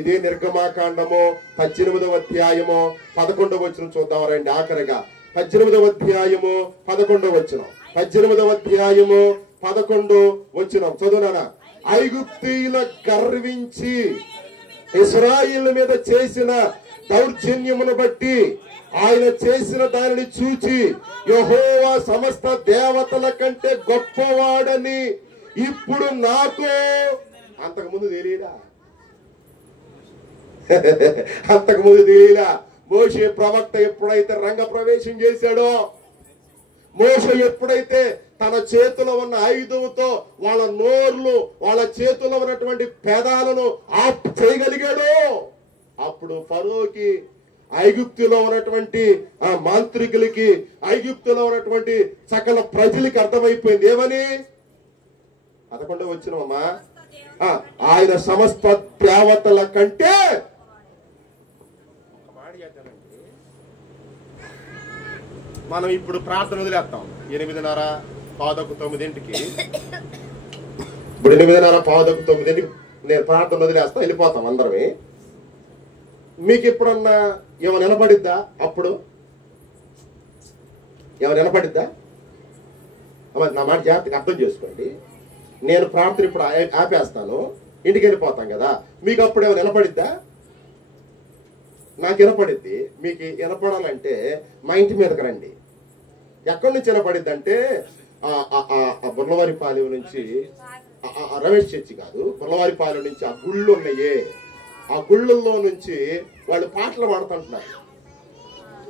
ఇదే నిర్గమాకాండము 18వ అధ్యాయము 11వ వచనం చూద్దాం రండి. ఆఖరిగా 18వ అధ్యాయము 11వ వచనం. 18వ అధ్యాయము 11వ వచనం చదువునా. ఐగుప్తీయుల గర్వించి ఇశ్రాయేలు మీద చేసిన దౌర్జన్యమును బట్టి ఆయన చేసిన దానిని చూచి యెహోవా సమస్త దేవతల కంటే గొప్పవాడని ఇప్పుడు నాకు అంతకుముందు తెలియదా? మోషే ప్రవక్త ఎప్పుడైతే రంగ ప్రవేశం చేశాడో, మోషే ఎప్పుడైతే తన చేతిలో ఉన్న ఆయుధంతో వాళ్ళ నోర్లు, వాళ్ళ చేతిలో ఉన్నటువంటి పెదాలను ఆఫ్ చేయగలిగాడో, అప్పుడు ఫరోకి, ఐగుప్తులో ఉన్నటువంటి ఆ మాంత్రికులకి, ఐగుప్తులో ఉన్నటువంటి సకల ప్రజలకి అర్థమైపోయింది ఏమని? 11వ వచనమమ్మా. ఆయన సమస్త దేవతల కంటే. మనం ఇప్పుడు ప్రార్థన వదిలేస్తాం 8:30, 8:15. ఇప్పుడు 8:30, 8:15 నేను ప్రార్థన వదిలేస్తా, వెళ్ళిపోతాం అందరమే. మీకు ఎప్పుడన్నా ఏమైనా నిలబడిద్దా? అప్పుడు ఏమైనా నిలబడిద్దా? నా మాట జాగ్రత్తగా అర్థం చేసుకోండి. నేను ప్రార్థన ఇప్పుడు ఆపేస్తాను, ఇంటికి వెళ్ళిపోతాం కదా. మీకు అప్పుడు ఏమైనా నిలబడిద్దా? నాకు వినపడిద్ది. మీకు వినపడాలంటే మా ఇంటి మీదకి రండి. ఎక్కడి నుంచి వినపడిద్ది అంటే బుర్లవారిపాలెం నుంచి, రమేష్ చర్చి కాదు, బుర్లవారిపాలెం నుంచి ఆ గుళ్ళు ఉన్నాయే, ఆ గుళ్ళల్లో నుంచి వాళ్ళు పాటలు పాడుతుంటున్నారు.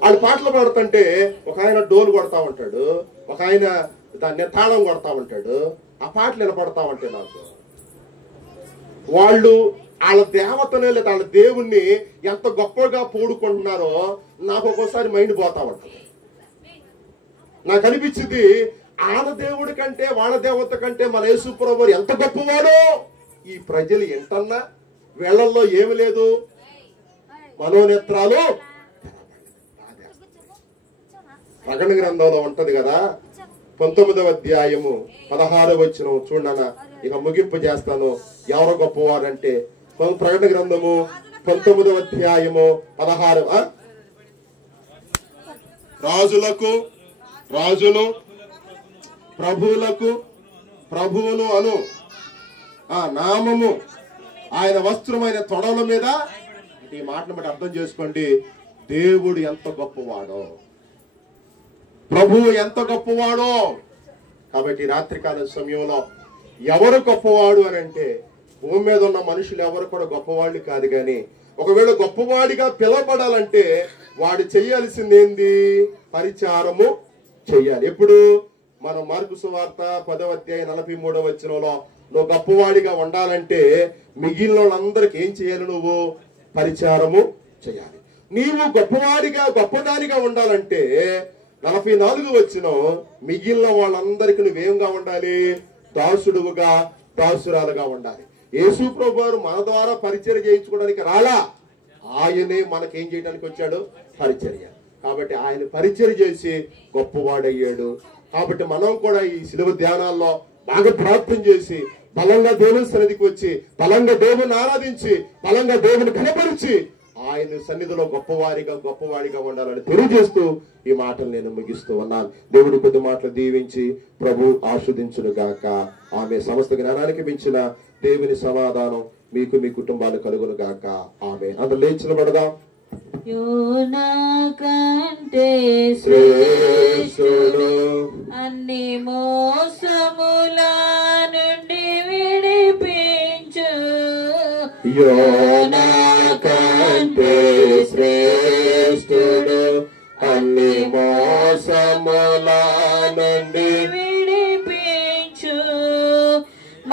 వాళ్ళు పాటలు పాడుతుంటే ఒక ఆయన డోలు కొడతా ఉంటాడు, ఒక ఆయన దాన్ని తాళం కొడతా ఉంటాడు. ఆ పాటలు వినపడతా ఉంటాయి నాకు. వాళ్ళు వాళ్ళ దేవతనే లేదా వాళ్ళ దేవుణ్ణి ఎంత గొప్పగా పోడుకుంటున్నారో నాకు ఒక్కోసారి మైండ్ పోతా ఉంటుంది. నాకు అనిపించింది ఆడ దేవుడి కంటే వాళ్ళ దేవత కంటే మన యేసు ప్రభువు ఎంత గొప్పవాడో ఈ ప్రజలు ఎంతన్నా వేళ్లల్లో ఏమి లేదు, మనోనేత్రాలు. ప్రకటన గ్రంథంలో ఉంటది కదా 19వ అధ్యాయము 16వ వచనం చూడనా, ఇక ముగింపు చేస్తాను. ఎవరు గొప్పవారంటే ప్రకటన గ్రంథము 19వ అధ్యాయము 16. రాజును ప్రభువులకు ప్రభువును అను ఆ నామము ఆయన వస్త్రమైన తొడల మీద. ఈ మాటను బట్టి అర్థం చేసుకోండి, దేవుడు ఎంత గొప్పవాడో, ప్రభువు ఎంత గొప్పవాడో. కాబట్టి రాత్రికాల సమయంలో ఎవరు గొప్పవాడు అని అంటే భూమి మీద ఉన్న మనుషులు ఎవరు కూడా గొప్పవాళ్ళు కాదు. కానీ ఒకవేళ గొప్పవాడిగా పిలవబడాలంటే వాడు చెయ్యాల్సింది ఏంది? పరిచారము చెయ్యాలి. ఎప్పుడు మనం మార్కు సువార్త 10వ అధ్యాయం 43వ వచనంలో నువ్వు గొప్పవాడిగా ఉండాలంటే మిగిలిన వాళ్ళందరికి ఏం చేయాలి? నువ్వు పరిచారము చేయాలి. నీవు గొప్పదానిగా ఉండాలంటే 44వ వచనం మిగిలిన వాళ్ళందరికీ నువ్వేంగా ఉండాలి? దాసుడుగా దాసురాలుగా ఉండాలి. యేసు ప్రభువారు మన ద్వారా పరిచర్య చేయించుకోవడానికి రాలా, ఆయనే మనకేం చేయడానికి వచ్చాడు? పరిచర్య. కాబట్టి ఆయన పరిచర్య చేసి గొప్పవాడయ్యాడు. కాబట్టి మనం కూడా ఈ శిలువ ధ్యానాల్లో బాగా ప్రార్థన చేసి బలంగా దేవుని సన్నిధికి వచ్చి బలంగా దేవుని ఆరాధించి బలంగా దేవుని కనపరిచి ఆయన సన్నిధిలో గొప్పవాడిగా ఉండాలని తెలియజేస్తూ ఈ మాటలు నేను ముగిస్తూ ఉన్నాను. దేవుడు కొద్ది మాటలు దీవించి ప్రభు ఆస్వాదించును గాక. ఆమె సమస్త జ్ఞానానికి మించిన దేవుని సమాధానం మీకు మీ కుటుంబాలు కలుగును గాక. ఆమె అందరూ లేచి నిలబడదాం. యోనా కంటే శ్రేష్ఠుడు అన్ని మోసముల నుండి విడిపించు. యోనా కంటే శ్రేష్ఠుడు అన్ని మోసముల నుండి విడిపించు.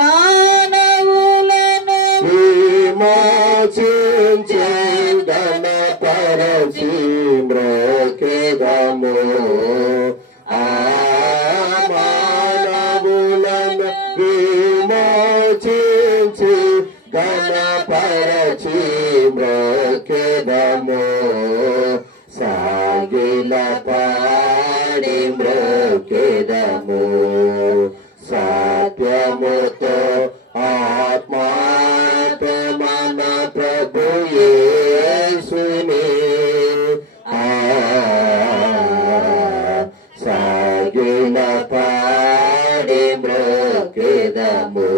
మానవులను విమోచించు గణపరచి మ్రోకెదము. ఆ మానవులను విమోచించి గణపరచి మ్రోకెదము. సాగిల పాడి మ్రోకెదము. సత్యముతో ఆత్మాతో మన ప్రభు యేసుని సాగిల పాడి మ్రోకెదము.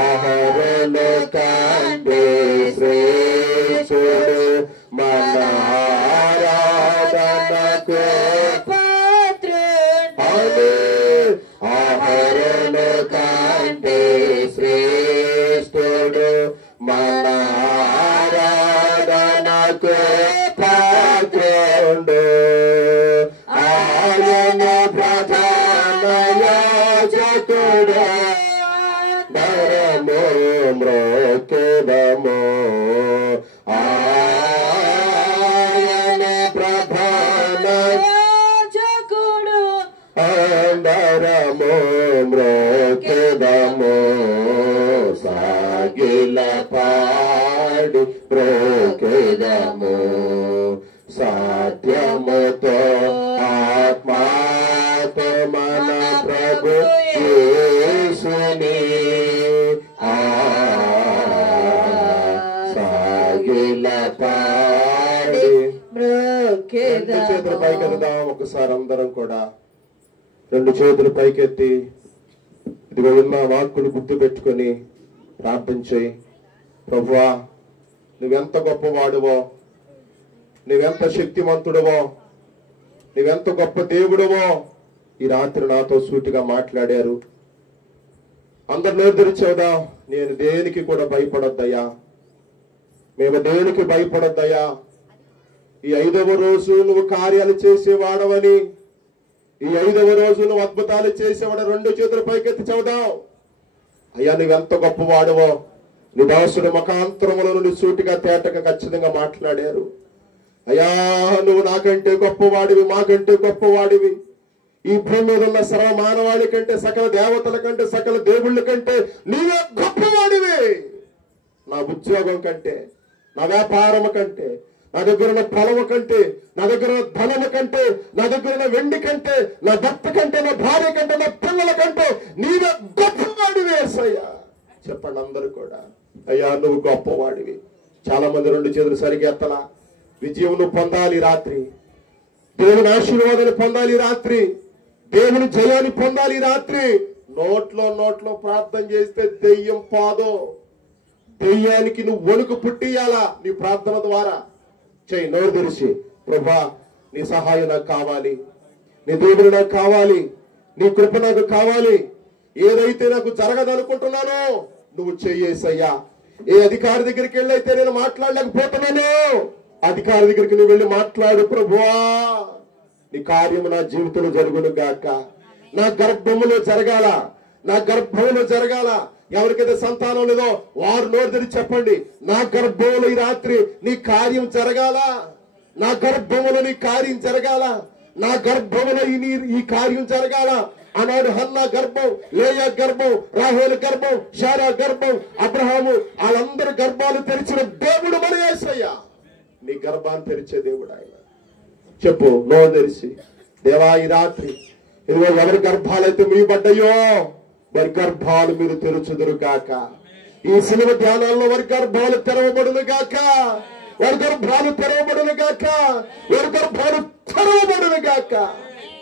ఆహరణు కంటే శ్రేష్ఠుడు మన ఆరాధనకు పాత్రుడు. ఆహరణు కంటే శ్రేష్ఠుడు మన ఆరాధనకు పాత్రుడు. ఆయన ప్రధాన యాజకుడు ధరము మ్రోకెదము. ఆయన ప్రధాన యాజకుడు అందరము మ్రోకెదము. సాగిల పాడి మ్రోకెదము. సత్యముతో ఆత్మాతో మన ప్రభు యేసుని సాగిల పాడి. రెండు చేతులు పైకెత్తుదాం ఒకసారి అందరం కూడా. రెండు చేతులు పైకెత్తి ఇదిగో ఉన్న వాక్కులు గుర్తు పెట్టుకొని ప్రార్థన చేయి. ప్రభువా, నువ్వెంత గొప్పవాడువో, నువ్వెంత శక్తిమంతుడవో, నువ్వెంత గొప్ప దేవుడవో ఈ రాత్రి నాతో సూటిగా మాట్లాడారు. అందరు నోరు తెరిచేద్దాం. నేను దేనికి కూడా భయపడొద్దయ్యా, మేము దేనికి భయపడొద్దయ్యా. ఈ 5వ రోజు నువ్వు కార్యాలు చేసేవాడవని, ఈ 5వ రోజు నువ్వు అద్భుతాలు చేసేవాడు. రెండు చేతులు పైకెత్తి చెబుదాం. అయ్యా, నువ్వెంత గొప్పవాడువో నీ దాసుడు ముఖాంతరముల నుండి సూటిగా తేటగా ఖచ్చితంగా మాట్లాడారు. అయ్యా, నువ్వు నాకంటే గొప్పవాడివి, మాకంటే గొప్పవాడివి. ఈ భూమి మీద ఉన్న సర్వ మానవాళి కంటే, సకల దేవతల కంటే, సకల దేవుళ్ళ కంటే నీవే గొప్పవాడివి. నా ఉద్యోగం కంటే, నా వ్యాపారం కంటే, నా దగ్గర ఉన్న పొలము కంటే, నా దగ్గర ఉన్న ధనము కంటే, నా దగ్గర ఉన్న వెండి కంటే, నా భర్త కంటే, నా భార్య కంటే, నా పిల్లల కంటే నీవే గొప్పవాడివి యేసయ్యా. చెప్పండి అందరూ కూడా, అయ్యా నువ్వు గొప్పవాడివి. చాలా మంది రెండు చేతులు సరిగ్గా ఎత్తలా. విజయం నువ్వు పొందాలి రాత్రి, దేవుని ఆశీర్వాదాన్ని పొందాలి రాత్రి, దేవుని జయాన్ని పొందాలి రాత్రి. నోట్లో ప్రార్థన చేస్తే దెయ్యం పాదో. దెయ్యానికి నువ్వు వణుకు పుట్టియాలా నీ ప్రార్థన ద్వారా. చెయ్యి, నోరు తెరిచి, ప్రభా నీ సహాయం నాకు కావాలి, నీ దేవుడు నాకు కావాలి, నీ కృప నాకు కావాలి. ఏదైతే నాకు జరగదనుకుంటున్నానో నువ్వు చెయ్యేసయ్యా. ఏ అధికారి దగ్గరికి వెళ్ళైతే నేను మాట్లాడలేకపోతున్నాను, అధికారి దగ్గరికి నువ్వు వెళ్ళి మాట్లాడు. ప్రభువా నీ కార్యము నా జీవితంలో జరుగును గాక. నా గర్భములో జరగాల, నా గర్భంలో జరగాల. ఎవరికైతే సంతానం లేదో వారు నోరు తెరిచి చెప్పండి, నా గర్భంలో ఈ రాత్రి నీ కార్యం జరగాల, నా గర్భంలో నీ కార్యం జరగాల, నా గర్భంలో ఈ కార్యం జరగాల. ఆనాడు హన్నా గర్భం, లేయా గర్భం, రాహేలు గర్భం, శారా గర్భం, అబ్రహాము, వాళ్ళందరి గర్భాలు తెరిచిన దేవుడు మన యేసయ్య. నీ గర్భాన్ని తెరిచే దేవుడు ఆయన. చెప్పు నోరు తెరిచి, దేవా ఈ రాత్రి ఇదిగో ఎవరి గర్భాలైతే మీబడ్డాయో వారి గర్భాలు మీరు తెరుచుదురు గాక. ఈ సిలువ ధ్యానాల్లో వారి గర్భాలు తెరవబడును గాక, వారి గర్భాలు తెరవబడును గాక, వారి గర్భాలు తెరవబడును గాక.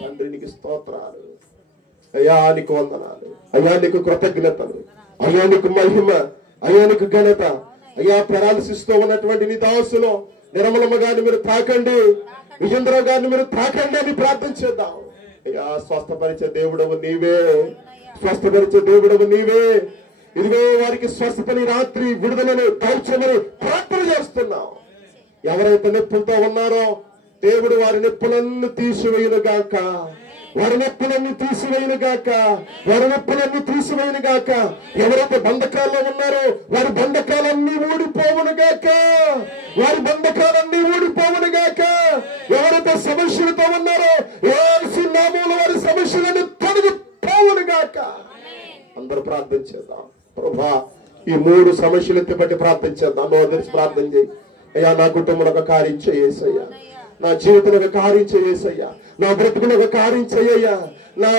తండ్రి నీకు స్తోత్రాలు, అయ్యా నీకు వందనాలు, అయ్యా నీకు కృతజ్ఞతలు, అయ్యా నీకు మహిమ, అయ్యా నీకు ఘనత. అయ్యా పెరాలసిస్ తో ఉన్నటువంటి నీ దాసులో నిర్మలమ్మ గారిని మీరు తాకండి, విజేంద్రరావు గారిని మీరు తాకండి అని ప్రార్థన చేద్దాం. అయ్యా స్వస్థపరిచే దేవుడవు నీవే, స్వస్థపరిచే దేవుడవు నీవే. ఇదిగో వారికి స్వస్థతని రాత్రి విడుదలని దౌర్చమని ప్రార్థన చేస్తున్నాం. ఎవరైతే నొప్పులతో ఉన్నారో దేవుడు వారి నొప్పులన్నీ తీసివేయును గాక, వారి నొప్పులన్నీ తీసివేయును గాక, వారి నొప్పులన్నీ తీసివేయును గాక. ఎవరైతే బంధకాల్లో ఉన్నారో వారి బంధకాలన్నీ ఊడిపోవును గాక, వారి బంధకాలన్నీ ఊడిపోవును గాక. ఎవరైతే సమస్యలతో ఉన్నారో యేసు నామములో వారి సమస్యలన్నీ తొలగిపోవును గాక. అందరూ ప్రార్థన చేద్దాం. ప్రభా ఈ 3 సమస్యలు ఎత్తిపట్టి ప్రార్థన చేద్దాం. నోరు తెరిచి ప్రార్థన చేయి. అయ్యా నా కుటుంబంలో ఒక కార్యం చేయేసయ్యా, నా జీవితంలో ఒక కార్యం చేయేసయ్యా, నా బ్రతుకులో ఒక కార్యం చేయ్యా, నా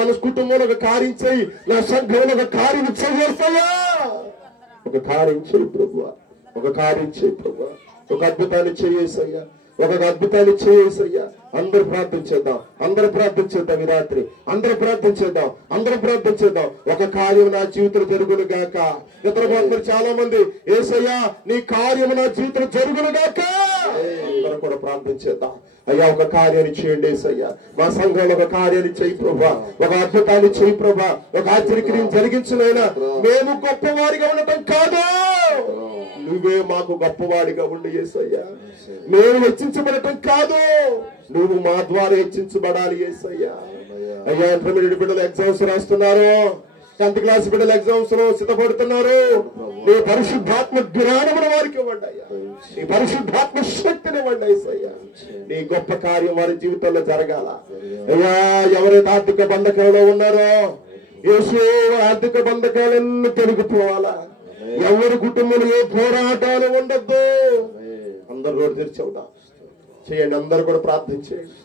మనసు కుటుంబంలో ఒక కార్యం చేయి, నా సంఘంలో ఒక కార్యం చేయేసయ్యా. ఒక కార్యం చేయి ప్రభువా, ఒక కార్యం చేయి ప్రభువా, ఒక అద్భుతాన్ని చేయేసయ్యా, ఒక అద్భుతాన్ని చేయేసయ్యా. అందరూ ప్రార్థన చేద్దాం, అందరూ ప్రార్థన చేద్దాం. ఈ రాత్రి అందరూ ప్రార్థన చేద్దాం, అందరూ ప్రార్థన చేద్దాం. ఒక కార్యం నా జీవితంలో జరుగును గాక. ఇతర భక్తులు చాలా మంది యేసయ్యా నీ కార్యం నా జీవితంలో జరుగును గాక. అందరూ కూడా ప్రార్థన చేద్దాం. అయ్యా ఒక కార్యాన్ని చేయండి యేసయ్యా, మా సంఘంలో ఒక కార్యాన్ని చేయి ప్రభా, ఒక అద్భుతాన్ని చేయి ప్రభా, ఒక ఆశ్చర్యక్రియం జరిగించునైనా. మేము గొప్పవారిగా ఉండటం కాదు, నువ్వే మాకు గొప్పవాడిగా ఉండి యేసయ్యా. మేము హెచ్చించబడటం కాదు, నువ్వు మా ద్వారా హెచ్చించబడాలి యేసయ్యా. అయ్యా ఇంటర్మీడియట్ బిడ్డలు ఎగ్జామ్స్ రాస్తున్నారు, 10th క్లాస్ బిడ్డలు ఎగ్జామ్స్ లో సిద్ధపడుతున్నారు. నీ పరిశుద్ధాత్మ జ్ఞానమును వారికి ఇవ్వండి అయ్యా, నీ పరిశుద్ధాత్మ శక్తిని ఇవ్వండి యేసయ్యా. నీ గొప్ప కార్యం వారి జీవితంలో జరగాల. అయ్యా ఎవరైతే ఆర్థిక బంధకాలలో ఉన్నారో యేసు ఆర్థిక బంధకాలన్నీ తొలగిపోవాలా. ఎవరి కుటుంబంలో ఏ పోరాటాలు ఉండద్దు. అందరు రోడ్డు తెరిచవుదా చేయండి, అందరు కూడా ప్రార్థన చేయండి.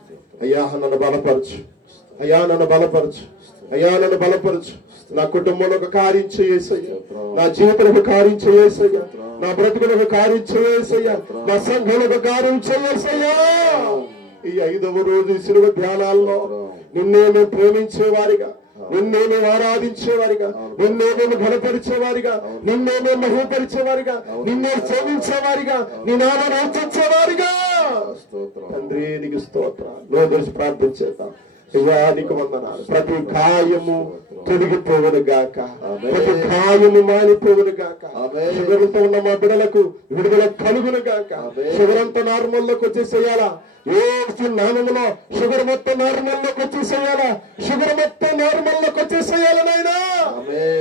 అయ్యా నన్ను బలపరచు, అయ్యా నన్ను బలపరచు, అయ్యా నన్ను బలపరచు. నా కుటుంబంలో ఒక కార్యం చేయేసయ్యా, నా జీవితంలో ఒక కార్యం చేయేసయ్యా, నా బ్రతుకులో ఒక కార్యం చేయేసయ్యా, నా సంఘంలో ఒక కార్యం చేయేసయ్యా. ఈ 5వ రోజు సిలువ ధ్యానాల్లో నిన్నే మేము ప్రేమించేవారిగా, నిన్నే మేము ఆరాధించేవారిగా, నిన్నే మేము ఘనపరిచేవారిగా, నిన్నే మేము మహిమపరిచేవారిగా, నిన్నే సేవించేవారిగా, నీ నామాన్ని హెచ్చించేవారిగా. తండ్రి నీకు స్తోత్రాలు. నోరు తెరిచి ప్రార్థన చేద్దాం. అయ్యా నీకు వందనాలు. ప్రతి గాయము తొలగిపోవును గాక, ప్రతి గాయము మానిపోవును గాక. షుగర్లతో ఉన్న మా బిడ్డలకు విడుదల కలుగును గాక. షుగర్ అంతా నార్మల్లోకి వచ్చేసేయాలా. యేసు నామములో షుగర్ మొత్తం నార్మల్లోకి వచ్చేసేయాలా, షుగర్ మొత్తం నార్మల్లోకి వచ్చేసేయాలా నాయనా.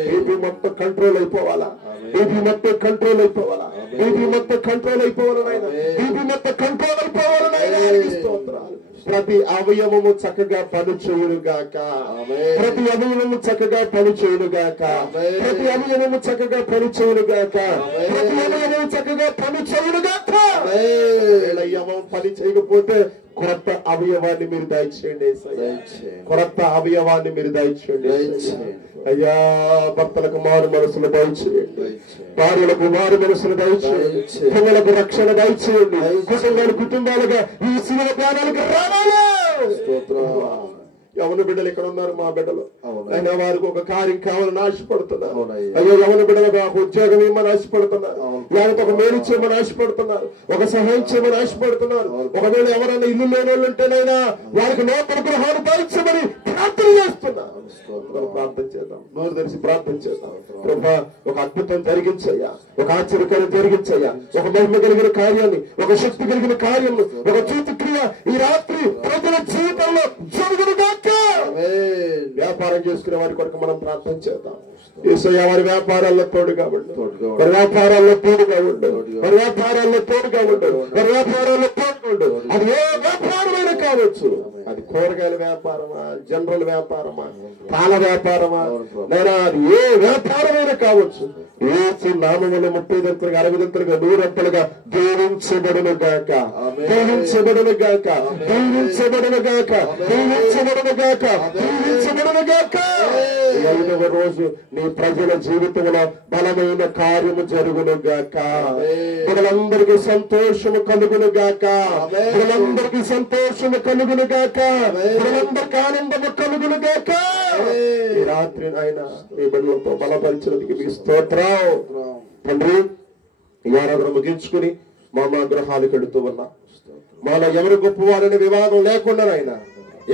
బీపీ మొత్తం కంట్రోల్ అయిపోవాలా, బీపీ మొత్తం కంట్రోల్ అయిపోవాలా, బీపీ మొత్తం కంట్రోల్ అయిపోవాలా నాయనా, బీపీ మొత్తం కంట్రోల్ అయిపోవాలా నాయనా. స్తోత్రాలు ప్రతి అవయవము చక్కగా పనిచేయును గాక. ప్రతి అవయవము చక్కగా పనిచేయును గాక. ప్రతి అవయవము చక్కగా పనిచేయును గాక. ప్రతి అవయవము చక్కగా పనిచేయును గాక. అవయవం పని చేయకపోతే కొత్త అవయవాన్ని మీరు దయచేయండి. కొత్త అవయవాన్ని మీరు దయచేయండి అయ్యా. భర్తలకు మారు మనసును దయచేయండి, భార్యలకు మారు మనసును దయచేయండి, పిల్లలకు రక్షణ దయచేయండి, కుటుంబాలుగా ఈ శివ జ్ఞానాలకు రావాలి. యవన బిడ్డలు ఇక్కడ ఉన్నారు, మా బిడ్డలు అయినా వారికి ఒక కార్యం కావాలని ఆశపడుతున్నారు. అయ్యో యవన బిడ్డలు ఒక ఉద్యోగం ఇవ్వమని ఆశపడుతున్నారు, లేకపోతే ఒక మేలు చేయమని ఆశపడుతున్నారు, ఒక సహాయం చేయమని ఆశపడుతున్నారు. ఒకవేళ ఎవరైనా ఇల్లు లేని వాళ్ళు ఉంటేనైనా వారికి నూతన గృహాలు దాల్చమని ప్రార్థన చేస్తున్నారు. ప్రార్థన చేద్దాం, నోరు తెరిచి ప్రార్థన చేద్దాం. ప్రభా ఒక అద్భుతం జరిగించయ్యా, ఒక ఆశ్చర్యకార్యం జరిగించయ్యా, ఒక మహిమ కలిగిన కార్యాన్ని, ఒక శక్తి కలిగిన కార్యం, ఒక క్రియ ఈ రాత్రి ప్రజల జీవితంలో జరుగునుగా. వ్యాపారం చేసుకునే వారి కొరకు మనం ప్రార్థన చేద్దాం. యేసయ్య వారి వ్యాపారాల్లో తోడుగా ఉండు, వారి వ్యాపారాల్లో తోడుగా ఉండు, వారి వ్యాపారాల్లో తోడుగా ఉండు, వారి వ్యాపారాల్లో తోడుగా ఉండు. అది ఏ వ్యాపారమైనా కావచ్చు, అది కూరగాయల వ్యాపారమా, జనరల్ వ్యాపారమా, పాల వ్యాపారమా, లేదా అది ఏ వ్యాపారమైనా కావచ్చు. యేసు నామములో 30 60 100 దీవించబడును గాక, దీవించబడును గాక, దీవించబడును గాక, దీవించబడును గాక, దీవించబడును గాక. 5వ రోజు నీ ప్రజల జీవితంలో బలమైన కార్యము జరుగును గాక. ప్రజలందరికీ సంతోషము కలుగును గాక, ప్రజలందరికీ సంతోషము కలుగును గాక, ప్రజలందరికీ ఆనందము కలుగును గాక. ఈ రాత్రి ఆయన ఈ బిడ్డలతో బలపరిచినందుకు మీకు స్తోత్రం తండ్రి. ఈ ఆరాధన ముగించుకుని మా గృహాలు కడుతూ ఉన్నా, మాలో ఎవరు గొప్పవారనే వివాదం లేకుండా ఆయన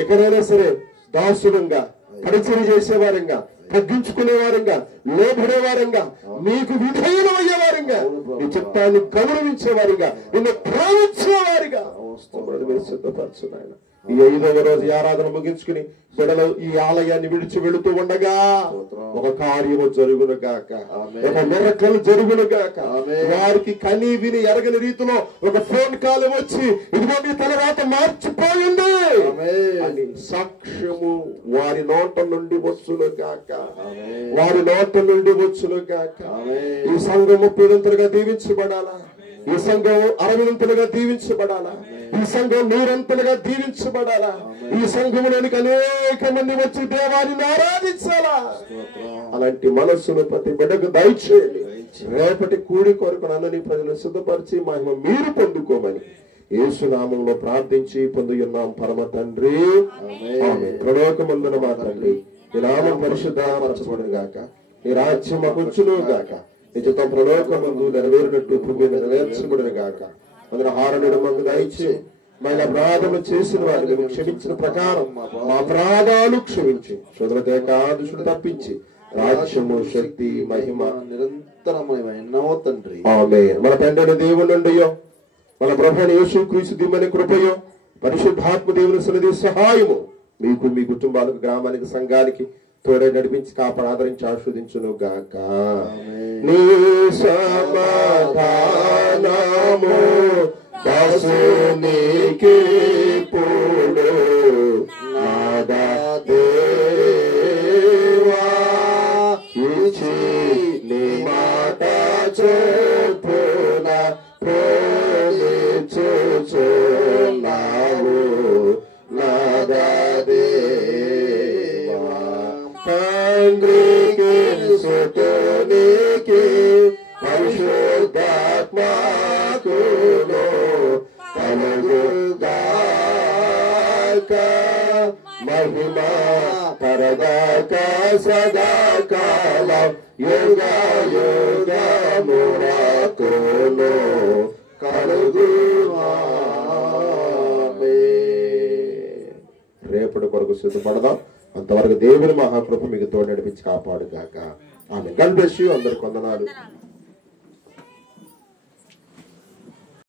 ఎక్కడైనా సరే దాసులంగా, పరిచయం చేసేవారంగా, తగ్గించుకునేవారంగా, లోబడేవారంగా, మీకు విధేయులయ్యేవారంగా, నీ చిత్తాన్ని గౌరవించేవారిగా, నిన్ను ప్రేమించేవారిగా సిద్ధపరచున్నాయన. ఈ 5వ రోజు ఆరాధన ముగించుకుని బిడ్డలు ఈ ఆలయాన్ని విడిచి వెళుతూ ఉండగా ఒక కార్యము జరుగును గాక, ఒక మిరకలు జరుగును గాక. వారికి కని విని ఎరగని రీతిలో ఒక ఫోన్ కాల్ వచ్చి ఇదిగో మీ తల రాత మార్చిపోయింది అని సాక్ష్యము వారి నోట నుండి వచ్చును గాక, వారి నోట నుండి వచ్చును గాక. ఈ సంఘము 30 దీవించబడాలా, ఈ సంఘం 60 దీవించబడాలా, ఈ సంఘం 100 దీవించబడాలా, ఈ సంఘంలోనికి అనేక మంది వచ్చి దేవాన్ని ఆరాధించాలా. అలాంటి మనస్సును ప్రతి బిడ్డకు దయచేయండి. రేపటి కూడి కొరకు నన్ను ప్రజలు సిద్ధపరిచి మహిమ మీరు పొందుకోమని యేసు నామములో ప్రార్థించి పొందున్నాం పరమ తండ్రి. ప్రణోకమందున మా తండ్రి, నీ నామం పరిశుద్ధపరచబడును గాక, నీ రాజ్యం వచ్చును గాక, నిజం ప్రలోకమందు నెరవేరినట్టు భూమి నెరవేర్చబడును గాక. అందులో హారణుడు మందు దయచి మన అపరాధము చేసిన వారిని క్షమించిన ప్రకారం మా అపరాధాలు క్షమించి శోధనతో ఏకాదశుడు తప్పించి రాజ్యము, శక్తి, మహిమ నిరంతరమైన తండ్రి. ఆమేన్. మన తండ్రి దేవుని నుండియో మన ప్రభువైన యేసుక్రీస్తు దివ్యమైన కృపయో పరిశుద్ధాత్మ దేవుని సన్నిధి సహాయము మీకు, మీ కుటుంబాలకు, గ్రామానికి, సంఘానికి తోడే నడిపించి కాపాడి ఆదరించి ఆస్వాదించును గాక. నీ సమాధానము దాసునికి పూడు నాదా దేవా ఇచ్చి నీ మాట చొప్పున ప్రేమించుచున్నావు నాదా దేవా. తండ్రికి సుతునికి పరిశుద్ధాత్మకును కలుగుగాక మహిమ పరదాక సదాకాలం యుగ యుగమునకును కలుగుగాక. రేపటి కొరకు సిద్ధపడదాం. అంతవరకు దేవుని మహాకృప మీకు తోడు నడిపించి కాపాడుగాక. ఆమె. God bless you. అందరికి వందనాలు.